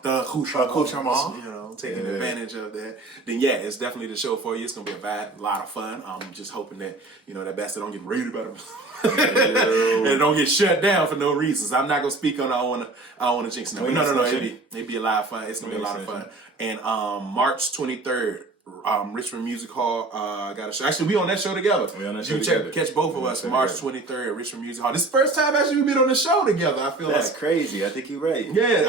you know, taking advantage of that, then yeah, it's definitely the show for you. It's going to be a lot of fun. I'm just hoping that, you know, that bastard don't get rated about it. And don't get shut down for no reasons. I'm not going to speak on I don't want to jinx them. No. It'd be a lot of fun. It's going to be a lot of fun. And March 23rd, Richmond Music Hall got a show. Actually, we on that show together. You can catch both of us March 23rd at Richmond Music Hall. This is the first time actually we've been on the show together. I feel that's crazy. I think you're right. Yeah,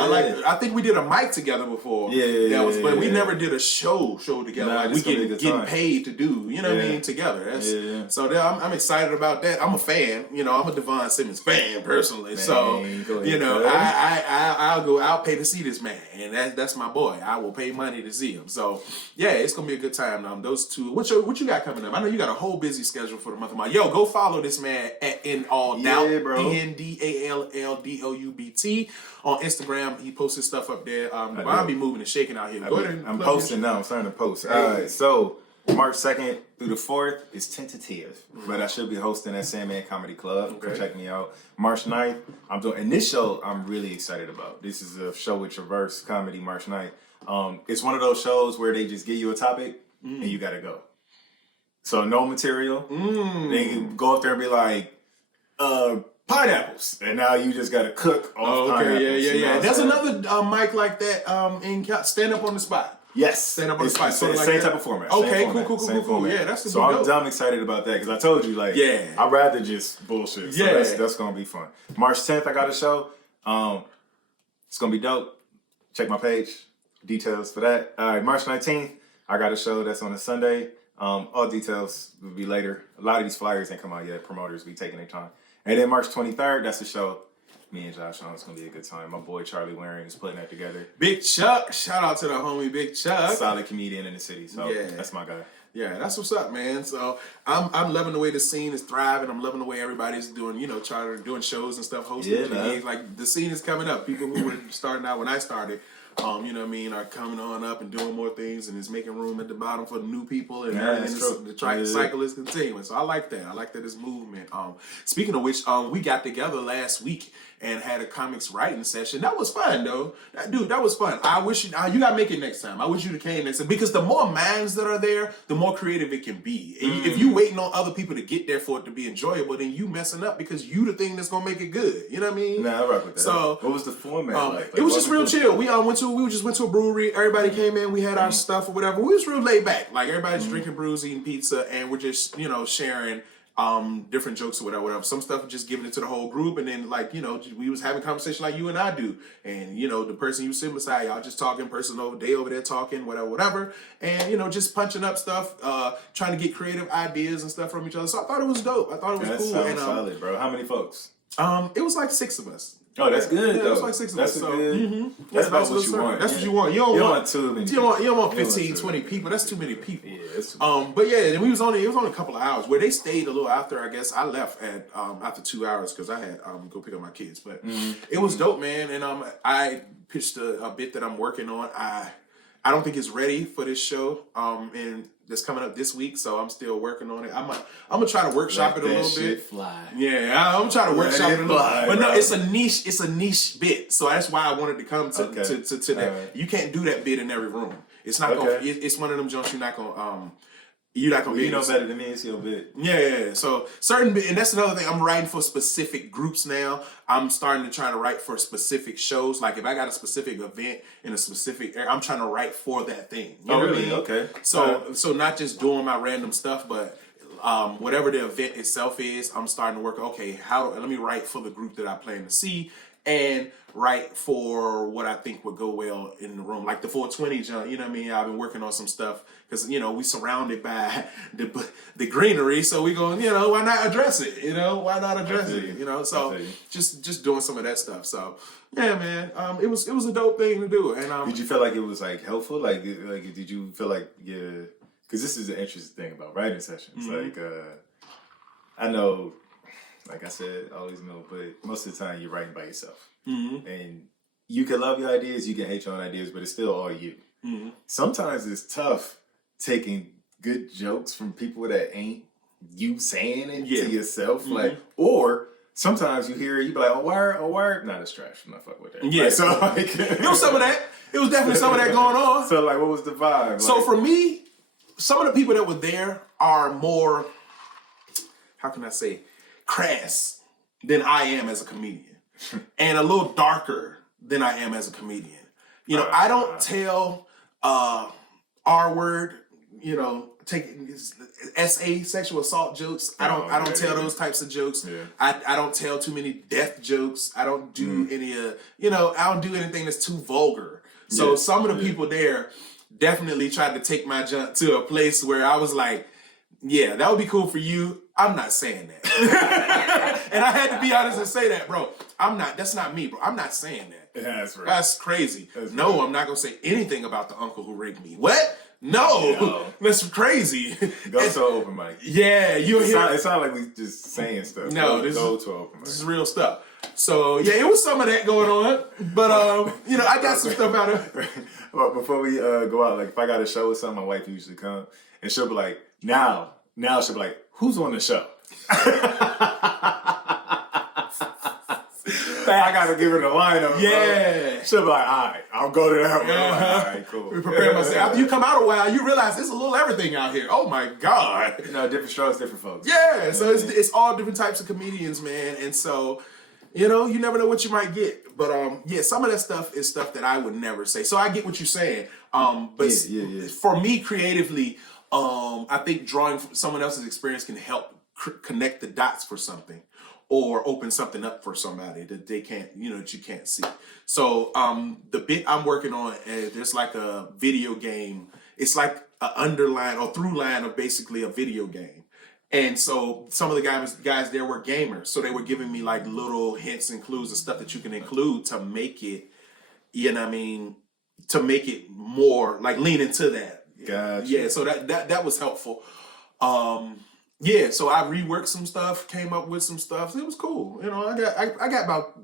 I think we did a mic together before. But we never did a show together. Nah, like we getting paid to do. You know what I mean? Together. So I'm excited about that. I'm a fan. You know, I'm a Devon Simmons fan personally. Man, so you know, I'll pay to see this man, and that's my boy. I will pay money to see him. So yeah, it's gonna be a good time. Those two. What you got coming up? I know you got a whole busy schedule for the month of March. Yo, go follow this man at In All Doubt, ENDALLDOUBT on Instagram. He posts his stuff up there. I'll be moving and shaking out here. Go ahead. I'm posting now. I'm starting to post. All right, so March 2nd through the 4th is tentative, but I should be hosting at Sandman Comedy Club. Okay. Check me out. March 9th, I'm doing, and this show I'm really excited about. This is a show with Traverse Comedy March 9th. It's one of those shows where they just give you a topic and you gotta go. So no material. They can go up there and be like, pineapples, and now you just gotta cook off pineapples. Yeah. There's another mic like that in stand up on the spot. Yes, stand up on the spot. Same type of format. Okay, cool. Yeah, that's so I'm dumb excited about that because I told you I'd rather just bullshit. So that's gonna be fun. March 10th, I got a show. It's gonna be dope. Check my page, details for that. All right, March 19th, I got a show that's on a Sunday. All details will be later. A lot of these flyers ain't come out yet. Promoters be taking their time. And then March 23rd, that's the show. Me and Josh on. It's gonna be a good time. My boy Charlie Waring is putting that together. Big Chuck, shout out to the homie Big Chuck. Solid comedian in the city. So that's my guy. Yeah, that's what's up, man. So I'm loving the way the scene is thriving. I'm loving the way everybody's doing, doing shows and stuff, hosting gigs. Like the scene is coming up. People who were starting out when I started, are coming on up and doing more things, and it's making room at the bottom for the new people, and the cycle is continuing. So I like that. I like that it's movement. Speaking of which, we got together last week and had a comics writing session. That was fun, though. That was fun. I wish you gotta make it next time. I wish you'd have came next time, because the more minds that are there, the more creative it can be. And if you waiting on other people to get there for it to be enjoyable, then you messing up, because you the thing that's gonna make it good. You know what I mean? Nah, I rock with that. So what was the format like? It was just real chill. We just went to a brewery. Everybody came in. We had our stuff or whatever. We was real laid back. Like everybody's drinking brews, eating pizza, and we're just sharing different jokes or whatever. Some stuff just giving it to the whole group, and then we was having conversation like you and I do, and the person you sit beside, y'all just talking, person over there talking, whatever, and just punching up stuff, trying to get creative ideas and stuff from each other. So I thought it was dope. I thought it was cool. Sounds solid, bro. How many folks? It was like 6 of us. Oh, that's good. Yeah, it was like 6 of us. That's about what you want. That's what you want. You don't want too many. You don't want 15, 20 people. That's too many people. Yeah, that's too many. But yeah, and it was only a couple of hours where they stayed a little after. I guess I left at after 2 hours because I had go pick up my kids. But it was dope, man. And I pitched a bit that I'm working on. I don't think it's ready for this show. And that's coming up this week, so I'm still working on it. I'm gonna try to workshop it a little bit. Fly. Yeah, I'm trying to workshop it a little bit. But no, it's a niche bit. So that's why I wanted to come to that. Right. You can't do that bit in every room. It's not gonna. It's one of them jumps you're not gonna. You're not gonna be. You know better than me. It's your bit. Yeah. So certain bit, and that's another thing. I'm writing for specific groups now. I'm starting to try to write for specific shows. Like if I got a specific event in a specific area, I'm trying to write for that thing. You know what I mean? Okay. So not just doing my random stuff, but whatever the event itself is, I'm starting to work. Okay, let me write for the group that I plan to see, and write for what I think would go well in the room, like the 420 jump. You know what I mean? I've been working on some stuff because we surrounded by the greenery, so we going, why not address it? Why not address it? So just doing some of that stuff. So yeah, man, it was a dope thing to do. And did you feel like it was like helpful? Like did you feel like because this is an interesting thing about writing sessions. Like I know. Like I said, I always know, but most of the time you're writing by yourself. And you can love your ideas, you can hate your own ideas, but it's still all you. Sometimes it's tough taking good jokes from people that ain't you saying it to yourself. Like, or sometimes you hear it, you be like, oh, word. Nah, that's trash. I'm not fucking with that. Yeah. Like, so like, there was some of that. It was definitely some of that going on. So like, what was the vibe? Like, so for me, some of the people that were there are more, how can I say, crass than I am as a comedian, and a little darker than I am as a comedian. I don't tell R word, take SA sexual assault jokes. I don't tell those types of jokes. Yeah. I don't tell too many death jokes. I don't do any I don't do anything that's too vulgar. So some of the people there definitely tried to take my junk to a place where I was like, yeah, that would be cool for you. I'm not saying that. And I had to be honest and say that, bro. That's not me, bro. I'm not saying that. Yeah, that's right. That's crazy. I'm not going to say anything about the uncle who raped me. What? No. That's crazy. Go to an open mic. Yeah. It's not like we just saying stuff. No, go to an open mic. This is real stuff. So, yeah, it was some of that going on. But, I got some stuff out of it. Well, before we go out, like if I got a show or something, my wife usually come. and she'll be like, now she'll be like, who's on the show? I gotta give her the lineup. Yeah. Bro. She'll be like, all right, I'll go to that one. Like, all right, cool. We prepare myself. After you come out a while, you realize there's a little everything out here. Oh my God. Different strokes, different folks. Yeah. So it's all different types of comedians, man. And so, you never know what you might get. But some of that stuff is stuff that I would never say. So I get what you're saying. But for me creatively, I think drawing from someone else's experience can help connect the dots for something. Or open something up for somebody that they can't, that you can't see. So the bit I'm working on, there's like a video game. It's like an underline or through line of basically a video game. And so some of the guys there were gamers. So they were giving me like little hints and clues and stuff that you can include to make it, to make it more like lean into that. Gotcha. Yeah, so that was helpful. So I reworked some stuff, came up with some stuff. It was cool. I got about,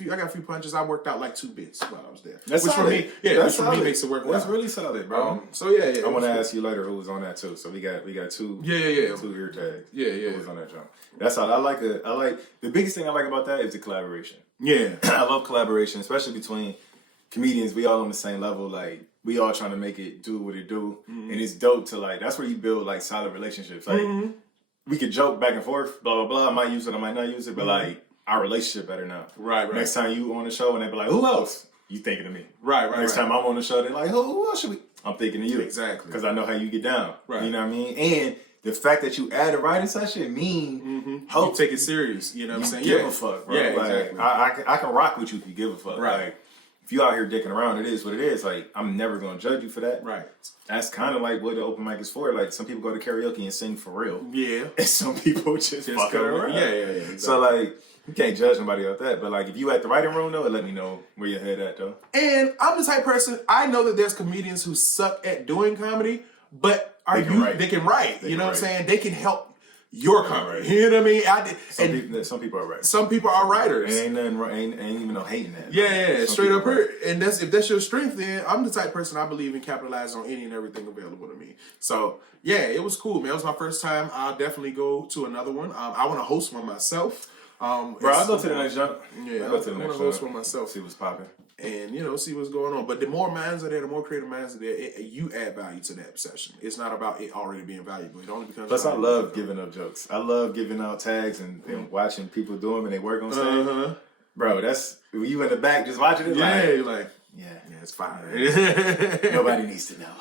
I got a few punches. I worked out like 2 bits while I was there. That's which solid. for me makes it work well. That's really solid, bro. I want to ask you later who was on that too. So we got 2 2 ear tags. Who was on that jump. That's all. I like the biggest thing I like about that is the collaboration. Yeah. I love collaboration, especially between comedians. We all on the same level, like we all trying to make it do what it do. And it's dope to that's where you build like solid relationships. Like we could joke back and forth, blah blah blah. I might use it, I might not use it, but like our relationship better now. Right. Next time you on the show and they be like, who else? You thinking of me. Right. Next time I'm on the show, they're like, who else should we? I'm thinking of you. Exactly. Because I know how you get down. Right. You know what I mean? And the fact that you add a writing session mean you take it serious. You know what I'm saying? Give a fuck, bro. Yeah, like, exactly. I can rock with you if you give a fuck. Right. Like, if you out here dicking around, it is what it is. Like, I'm never gonna judge you for that. Right. That's kind of like what the open mic is for. Like, some people go to karaoke and sing for real. Yeah. And some people just fuck around. Yeah. Exactly. So like, you can't judge nobody off that. But like, if you at the writing room though, let me know where your head at though. And I'm the type of person, I know that there's comedians who suck at doing comedy, but they can write. You know what I'm saying? They can help your comedy. You know what I mean? Some people are writers. Some people are writers. And ain't even no hating that. Yeah, straight up here. And if that's your strength, then I'm the type of person I believe in capitalizing on any and everything available to me. So yeah, it was cool, man. It was my first time. I'll definitely go to another one. I want to host one myself. Bro, I'll go to the next jump. Yeah, I want to host one myself. See what's popping. And, see what's going on. But the more minds are there, the more creative minds are there, you add value to that session. It's not about it already being valuable. It only becomes Plus, I love giving up jokes. I love giving out tags and watching people do them and they work on stage. Bro, that's you in the back just watching it. Yeah, you're like, yeah, it's fine. Nobody needs to know.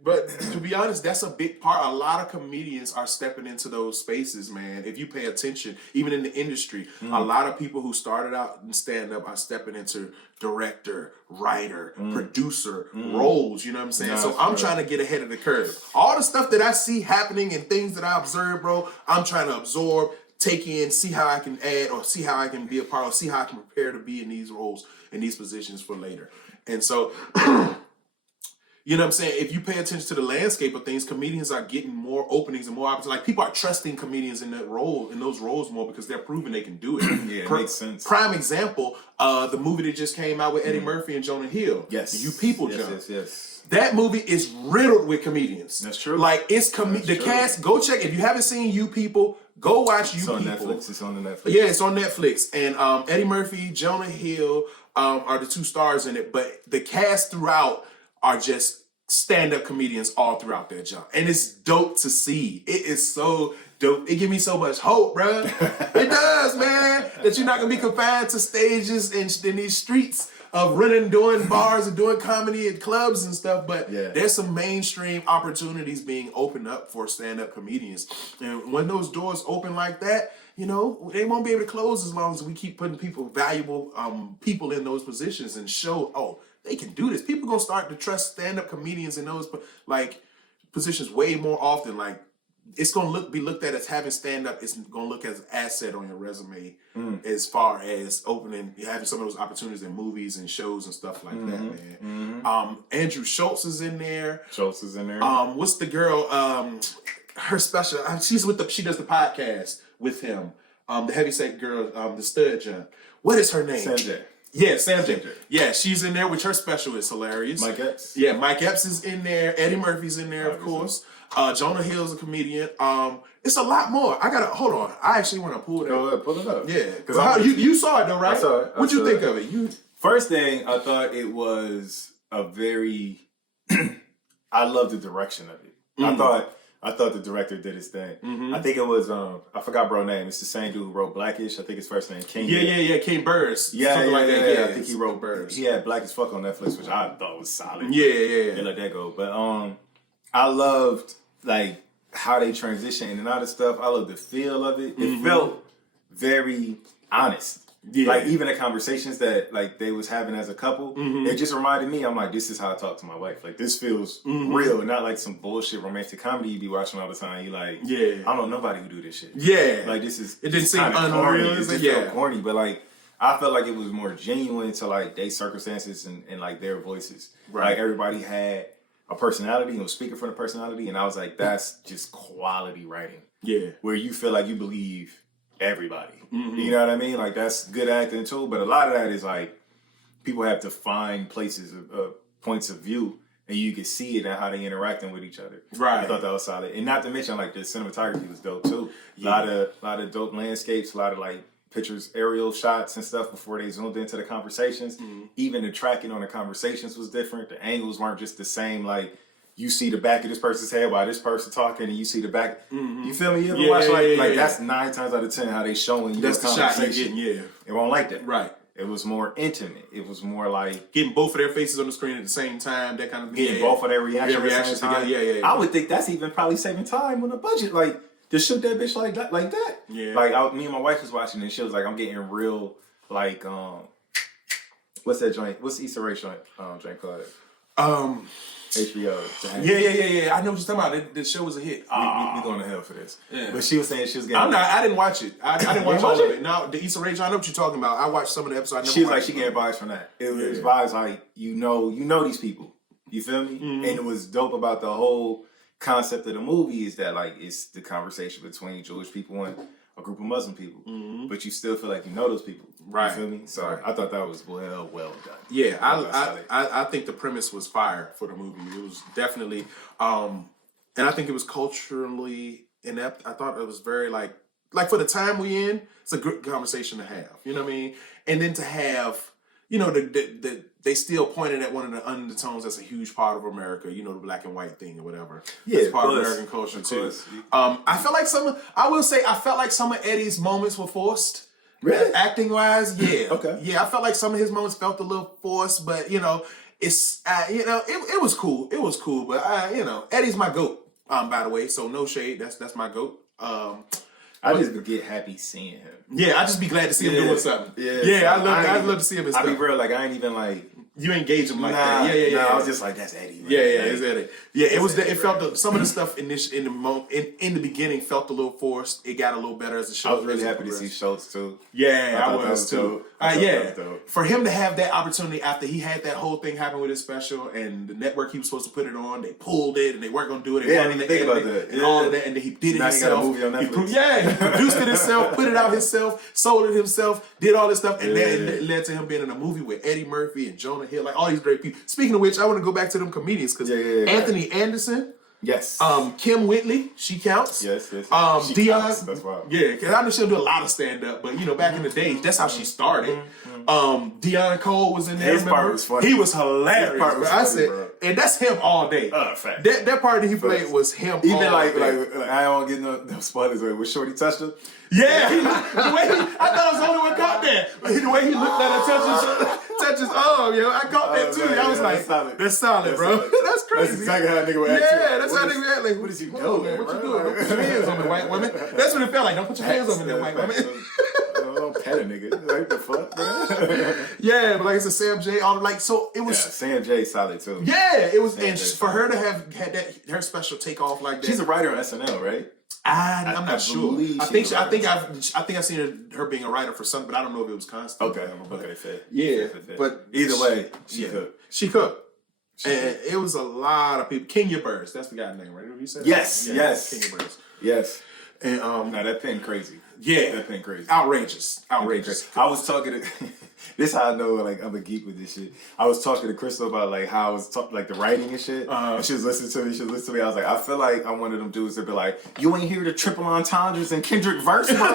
But to be honest, that's a big part. A lot of comedians are stepping into those spaces, man. If you pay attention, even in the industry, a lot of people who started out in stand-up are stepping into director, writer, producer roles, you know what I'm saying? So I'm trying to get ahead of the curve. All the stuff that I see happening and things that I observe, bro, I'm trying to absorb, take in, see how I can add or see how I can be a part of, see how I can prepare to be in these roles, in these positions for later. And so... You know what I'm saying? If you pay attention to the landscape of things, comedians are getting more openings and more opportunities. Like, people are trusting comedians in those roles more because they're proving they can do it. Yeah, it makes sense. Prime example, the movie that just came out with Eddie Murphy and Jonah Hill. Yes. You People Jump. Yes. That movie is riddled with comedians. That's true. Like, it's the cast. Go check. If you haven't seen You People, go watch You People. It's on the Netflix. Yeah, it's on Netflix. And Eddie Murphy, Jonah Hill are the 2 stars in it. But the cast throughout are just stand-up comedians all throughout that jump. And it's dope to see. It is so dope. It gives me so much hope, bro. It does, man. That you're not going to be confined to stages in these streets of running, doing bars and doing comedy at clubs and stuff. But there's some mainstream opportunities being opened up for stand-up comedians. And when those doors open like that, they won't be able to close as long as we keep putting valuable people in those positions and show, they can do this. People gonna start to trust stand-up comedians in those positions way more often. Like, it's gonna be looked at as having stand-up. It's gonna look as an asset on your resume as far as having some of those opportunities in movies and shows and stuff like that, man. Andrew Schultz is in there. What's the girl? Her special. She does the podcast with him. The heavyset girl, the stud jump. What is her name? Yeah, Sam J. Yeah, she's in there, which her special is hilarious. Mike Epps. Yeah, Mike Epps is in there. Eddie Murphy's in there, of course. Jonah Hill's a comedian. It's a lot more. Hold on. I actually want to pull it up. Go ahead, pull it up. Yeah. Because you saw it though, right? I saw it. What'd you think of it? First thing, I thought it was a very... I love the direction of it. I thought the director did his thing. Mm-hmm. I think it was I forgot bro name. It's the same dude who wrote Blackish. I think his first name King. Yeah. King Burrs. Yeah. I think he wrote Burrs. He had Black as Fuck on Netflix, which I thought was solid. Yeah. They let that go. But I loved like how they transitioned in and out of stuff. I loved the feel of it. It felt very honest. Yeah. Like even the conversations that like they was having as a couple, it just reminded me. I'm like, this is how I talk to my wife. Like this feels real, not like some bullshit romantic comedy you be watching all the time. You like, I don't know nobody who do this shit. Yeah, like this is. It didn't seem unreal. It just felt corny, but like I felt like it was more genuine to like their circumstances and like their voices. Right, like everybody had a personality and was speaking from the personality, and I was like, that's just quality writing. Yeah, where you feel like you believe everybody. You know what I mean? Like that's good acting too, but a lot of that is like people have to find places of points of view, and you can see it and how they interacting with each other. Right. I thought that was solid, and not to mention like the cinematography was dope too. A lot of dope landscapes, a lot of like pictures, aerial shots and stuff before they zoomed into the conversations. Even the tracking on the conversations was different. The angles weren't just the same. Like you see the back of this person's head while this person talking, and you see the back. You feel me? You ever watch like that's 9 times out of 10 how they showing you that's the conversation. Shot you're getting, It won't like that. Right. It was more intimate. It was more like getting both of their faces on the screen at the same time. That kind of getting both of their reactions at the same time. Yeah. I would think that's even probably saving time on the budget. Like to shoot that bitch like that. Yeah. Like me and my wife was watching, and she was like, "I'm getting real like what's that joint? What's the Issa Rae joint called? HBO. Yeah. I know what you're talking about. The show was a hit. We going to hell for this. Yeah. But she was saying she was getting... I didn't watch it. I didn't watch all of it. Now, the Issa Rae, I know what you're talking about. I watched some of the episodes. She was like, she getting vibes from that. It was vibes like, you know these people. You feel me? And it was dope about the whole concept of the movie is that like, it's the conversation between Jewish people and a group of Muslim people. But you still feel like you know those people. Right. You feel me? So I thought that was well done. Yeah, I think the premise was fire for the movie. It was definitely, and I think it was culturally inept. I thought it was very like for the time we in, it's a good conversation to have. You know what I mean? And then to have, you know, they still pointed at one of the undertones that's a huge part of America. You know, the black and white thing or whatever. Yeah, it's part of American culture too. I felt like some of Eddie's moments were forced. Really? Acting wise, yeah. Okay. Yeah, I felt like some of his moments felt a little forced, but you know, it's it was cool. It was cool, but Eddie's my GOAT. By the way, so no shade. That's my GOAT. I just get happy seeing him. Yeah, I just be glad to see him doing something. Yeah, I love to see him in stuff. I be real, like I ain't even like you engage him like that. Yeah. I was just like, that's Eddie. Man. Yeah, it's Eddie. Yeah, it felt some of the stuff in the beginning felt a little forced. It got a little better as the show. I was really happy to see Schultz too. Yeah, I was too. For him to have that opportunity after he had that whole thing happen with his special and the network he was supposed to put it on, they pulled it and they weren't going to do it. I didn't even think about that. And all of that, and then he did it himself. He got a movie on Netflix. He produced it himself, put it out himself, sold it himself, did all this stuff, and then it led to him being in a movie with Eddie Murphy and Jonah Hill, like all these great people. Speaking of which, I want to go back to them comedians because Anthony Anderson. Yes. Kim Whitley, she counts. Yes. Dion. Counts. That's wild. Yeah, because I know she'll do a lot of stand up, but back in the day, that's how she started. Deon Cole was in there. His part was funny. He was hilarious. His part was funny, I said, bro. And that's him all day. Fact. That part that he played was him. Even all like day. I don't get no spoilers. Like, was Shorty touched her? Yeah, I thought I was the only one caught that. But the way he looked at her, touch his arm, I caught that too. I was like, that's solid, bro. That's crazy. That's exactly how a nigga would act. Yeah, that's how a nigga act. Like, what is you doing? What you doing? Don't put your hands on the white woman. That's what it felt like. Don't put your hands on the white woman. Don't pet a nigga. Like the fuck, man. Yeah, but like it's a Sam J. So it was. Sam J. solid too. Yeah, it was, and for her to have had that her special take off like that. She's a writer on SNL, right? I'm not sure. I think I've seen her being a writer for something, but I don't know if it was constant. Okay, fair. Yeah, but either way, she cooked. And it was a lot of people. Kenya Burrs, that's the guy's name, right? You said yes. Kenya Burrs. Yes. And Nah, that pen crazy. yeah, That pen crazy. Outrageous. I was talking to this how I know like I'm a geek with this shit. I was talking to Crystal about like how I was like the writing and shit. And she was listening to me. She was listening to me. I was like, I feel like I'm one of them dudes that be like, you ain't hear the triple entendres and Kendrick verse, bro.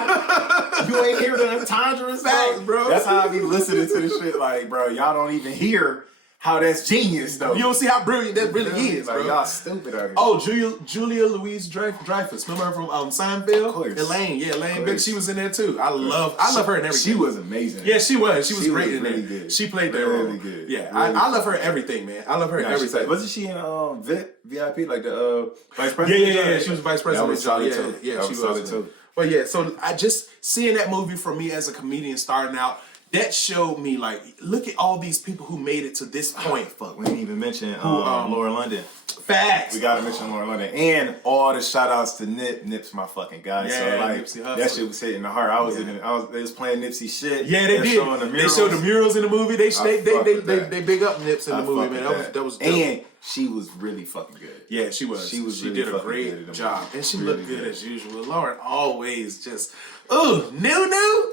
You ain't hear the entendres, bro. That's how I be listening to this shit. Like, bro, y'all don't even hear how that's genius, though. You don't see how brilliant that really is, like, bro. Y'all stupid out here. Oh, Julia Louise Dreyfus. Remember her from Seinfeld? Of course. Elaine, yeah, Elaine. She was in there too. I love her in everything. She was amazing. Yeah, she was. She was great in really there. Good. She played that really role. Good. Yeah, really I love her in everything, man. I love her in everything. Wasn't she in VIP, like the vice president? Yeah. She was vice president. That was solid too. Yeah, that she was solid was too. But yeah, so I just seeing that movie for me as a comedian starting out. That showed me, like, look at all these people who made it to this point. Fuck, we didn't even mention Laura London. Facts. We gotta mention Laura London. And all the shout outs to Nip. Nip's my fucking guy. Yeah, so, like, Nipsey Hussle. that shit was hitting the heart. They was playing Nipsey shit. Yeah, they did. They showed the murals in the movie. They big up Nips in the movie, man. That was dope. And she was really fucking good. Yeah, she was. She really did a great job. And she looked good as usual. Lauren always just, new.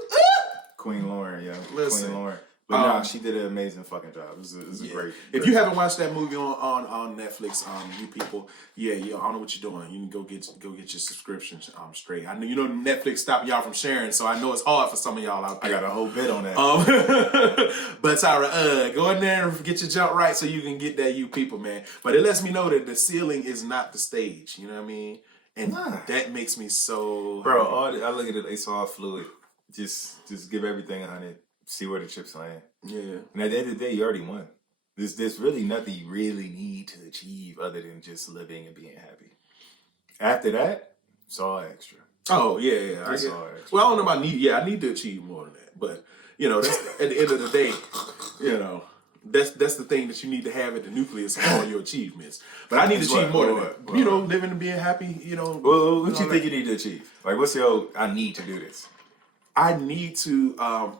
Queen Lauren, yeah. Listen. Queen Lauren. But nah, she did an amazing fucking job. It was a great. If you haven't watched that movie on Netflix, you people, I don't know what you're doing. You can go get your subscriptions straight. I know Netflix stopping y'all from sharing, so I know it's hard for some of y'all out there. I got a whole bit on that. But Tyra, go in there and get your jump right so you can get that, you people, man. But it lets me know that the ceiling is not the stage. You know what I mean? And that makes me so. Bro, I look at it. It's all fluid. Just give everything 100. See where the chips land. Yeah. And at the end of the day, you already won. There's really nothing you really need to achieve other than just living and being happy. After that, it's all extra. Oh, yeah. It's all extra. Well, I don't know about need. Yeah, I need to achieve more than that. But, that's at the end of the day, that's the thing that you need to have at the nucleus of all your achievements. But I need to achieve more than that. Living and being happy, Well, what you think you need to achieve? Like, what's your, I need to do this? I need to, I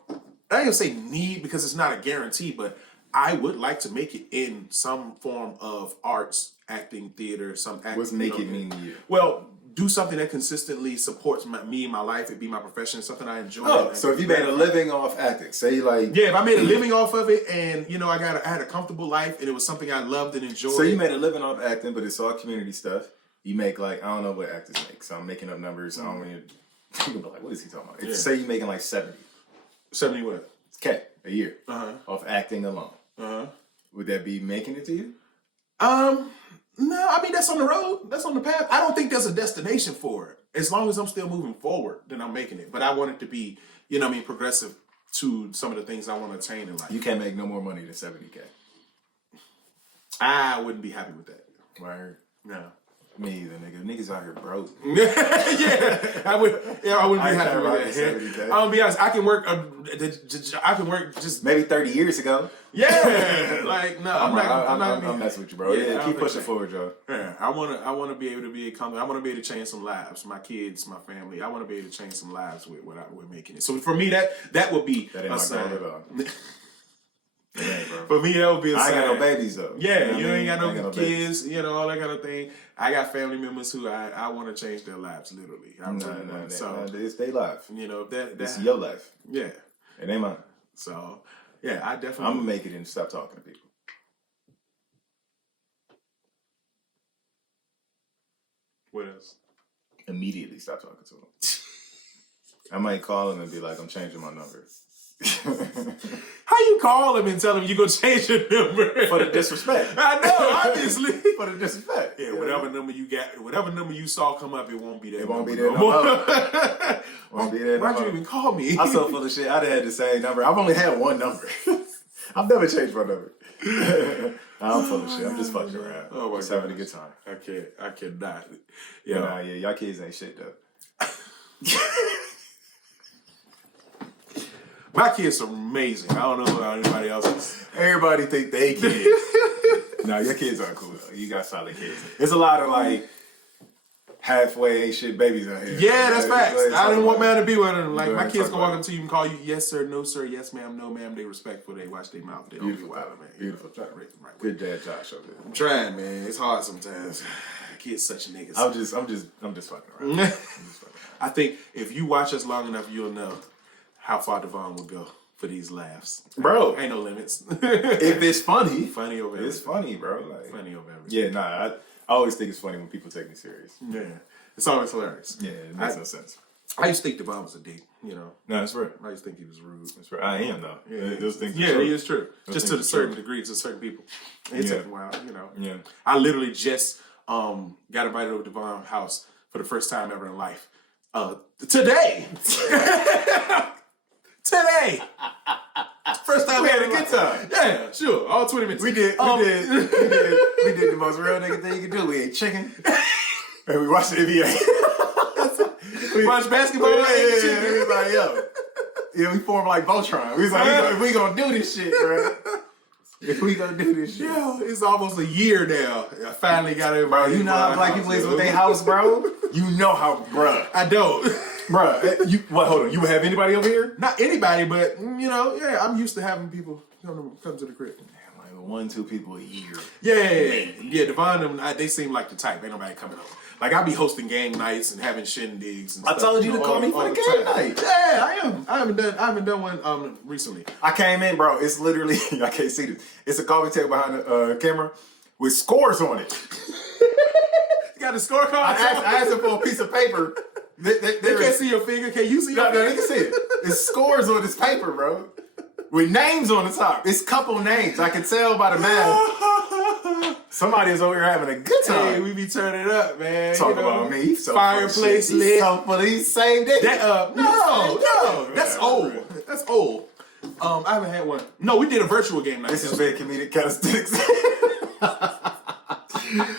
ain't gonna say need because it's not a guarantee, but I would like to make it in some form of arts, acting, theater, What's make it mean to you? Well, do something that consistently supports me in my life. It be my profession, something I enjoy. Oh, so if you made a living off acting, say like... Yeah, if I made a living off of it and, I had a comfortable life and it was something I loved and enjoyed. So you made a living off acting, but it's all community stuff. You make like, I don't know what actors make, so I'm making up numbers. I don't want to... like, what is he talking about? If say you're making like 70. 70 what? Okay, a year off acting alone. Would that be making it to you? No, I mean, that's on the road. That's on the path. I don't think there's a destination for it. As long as I'm still moving forward, then I'm making it. But I want it to be, progressive to some of the things I want to attain in life. You can't make no more money than 70K. I wouldn't be happy with that. Word. No. Me either, nigga. Niggas out here broke. I wouldn't be happy with that. I'm gonna be honest. I can work just maybe 30 years ago. Yeah, like no, I'm messing with you, bro. Yeah, keep pushing forward, Joe. Yeah, I wanna be able to be a company. I wanna be able to change some lives. My kids, my family. I wanna be able to change some lives with we're making it. So for me, that would be that ain't my goal at all. For me, that would be a sign. I ain't got no babies though. Yeah, you ain't got no kids, all that kind of thing. I got family members who I want to change their lives, literally. So it's their life. That's your life. Yeah, it ain't mine. So yeah, I definitely. I'm gonna make it and stop talking to people. What else? Immediately stop talking to them. I might call them and be like, "I'm changing my number." How you call him and tell him you gonna change your number? For the disrespect. I know, obviously. For the disrespect. Yeah, whatever number you got, whatever number you saw come up, it won't be there. It won't be there no more. Won't be there no more. Why'd you even call me? I'm so full of shit. I'd have had the same number. I've only had one number. I've never changed my number. I'm full of shit. I'm just fucking around. Oh my just having a good time. I cannot. Yeah, y'all kids ain't shit though. My kids are amazing. I don't know about anybody else's. Everybody think they kids. No, your kids are cool though. You got solid kids. There's a lot of like halfway ain't shit babies out here. Yeah, that's facts. I didn't want man to be one of them. Like my kids can walk up to you and call you yes sir, no sir, yes ma'am, no ma'am. They respectful. They watch their mouth. They don't be wild, man. Beautiful. Good dad, Josh over there. I'm trying, man. It's hard sometimes. Kids such niggas. I'm just fucking around. I think if you watch us long enough, you'll know how far Devon will go for these laughs. Bro. Ain't no limits. If it's funny. Funny over everything. It's funny, bro. Like, funny over everything. Yeah, nah, I always think it's funny when people take me serious. Yeah. It's always hilarious. Yeah, it makes no sense. I used to think Devon was a dick, you know. No, that's right. I used to think he was rude. That's right. I am, though. Yeah, those things yeah, it is true. Those just to a certain degree, to certain people. It took a while, you know. Yeah. I literally just got invited over to Devon's house for the first time ever in life. Today! Today! First time We had a ever in good life. time. Yeah, sure. All 20 minutes. We did the most real nigga thing you can do. We ate chicken. And we watched the NBA. We watched basketball. We was like, yo. Yeah, we formed like Voltron. We was like, we gonna do this shit, bro. If we gonna do this shit. Yo, it's almost a year now. I finally got it. Bro, you know how black people is with their house, bro? You know how, bro. I don't. Bro, hold on. You have anybody over here? Not anybody, but, you know, yeah, I'm used to having people come to the crib. Like 1-2 people a year. Yeah, Devon, they seem like the type. Ain't nobody coming over. Like, I be hosting gang nights and having shindigs and stuff. I told you to call me for the gang night. Yeah, I am. I haven't done one recently. I came in, bro. It's literally, I can't see this. It's a coffee table behind the camera with scores on it. You got the scorecard? I asked them for a piece of paper. They can't see your finger. Can you see your No, finger? they can see it. It's scores on this paper, bro. With names on the top. It's couple names. I can tell by the math. Somebody is over here having a good time. Hey, we be turning up, man. Talk about me. So fireplace lit. So for these same days. No. That's old. That's old. I haven't had one. No, we did a virtual game night. This is very comedic calisthenics.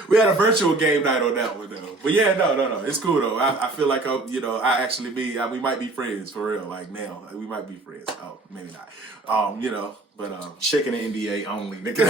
We had a virtual game night on that one though. But yeah, no. It's cool though. I feel like we might be friends for real. Like now, we might be friends. Oh, maybe not. But Chicken and NBA only, nigga.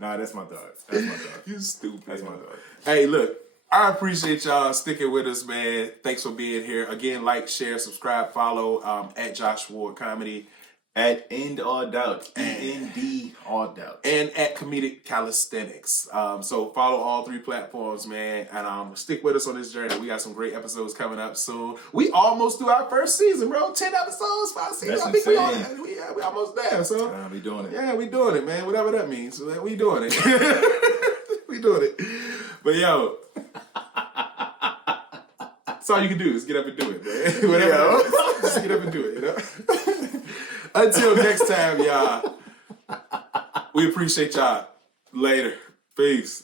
Nah, that's my thought. That's my thought. You stupid. That's my thought. Hey, look. I appreciate y'all sticking with us, man. Thanks for being here. Again, like, share, subscribe, follow at Josh Ward Comedy. At End All Doubt. END All Doubt. And at Comedic Calisthenics. So follow all 3 platforms, man. And stick with us on this journey. We got some great episodes coming up soon. We almost through our first season, bro. 10 episodes, 5 seasons. That's I think insane. we almost there, so. We doing it. Yeah, we doing it, man. Whatever that means. We doing it. We doing it. But yo. That's all you can do is get up and do it, man. Whatever. Just get up and do it, you know? Until next time, y'all. We appreciate y'all. Later. Peace.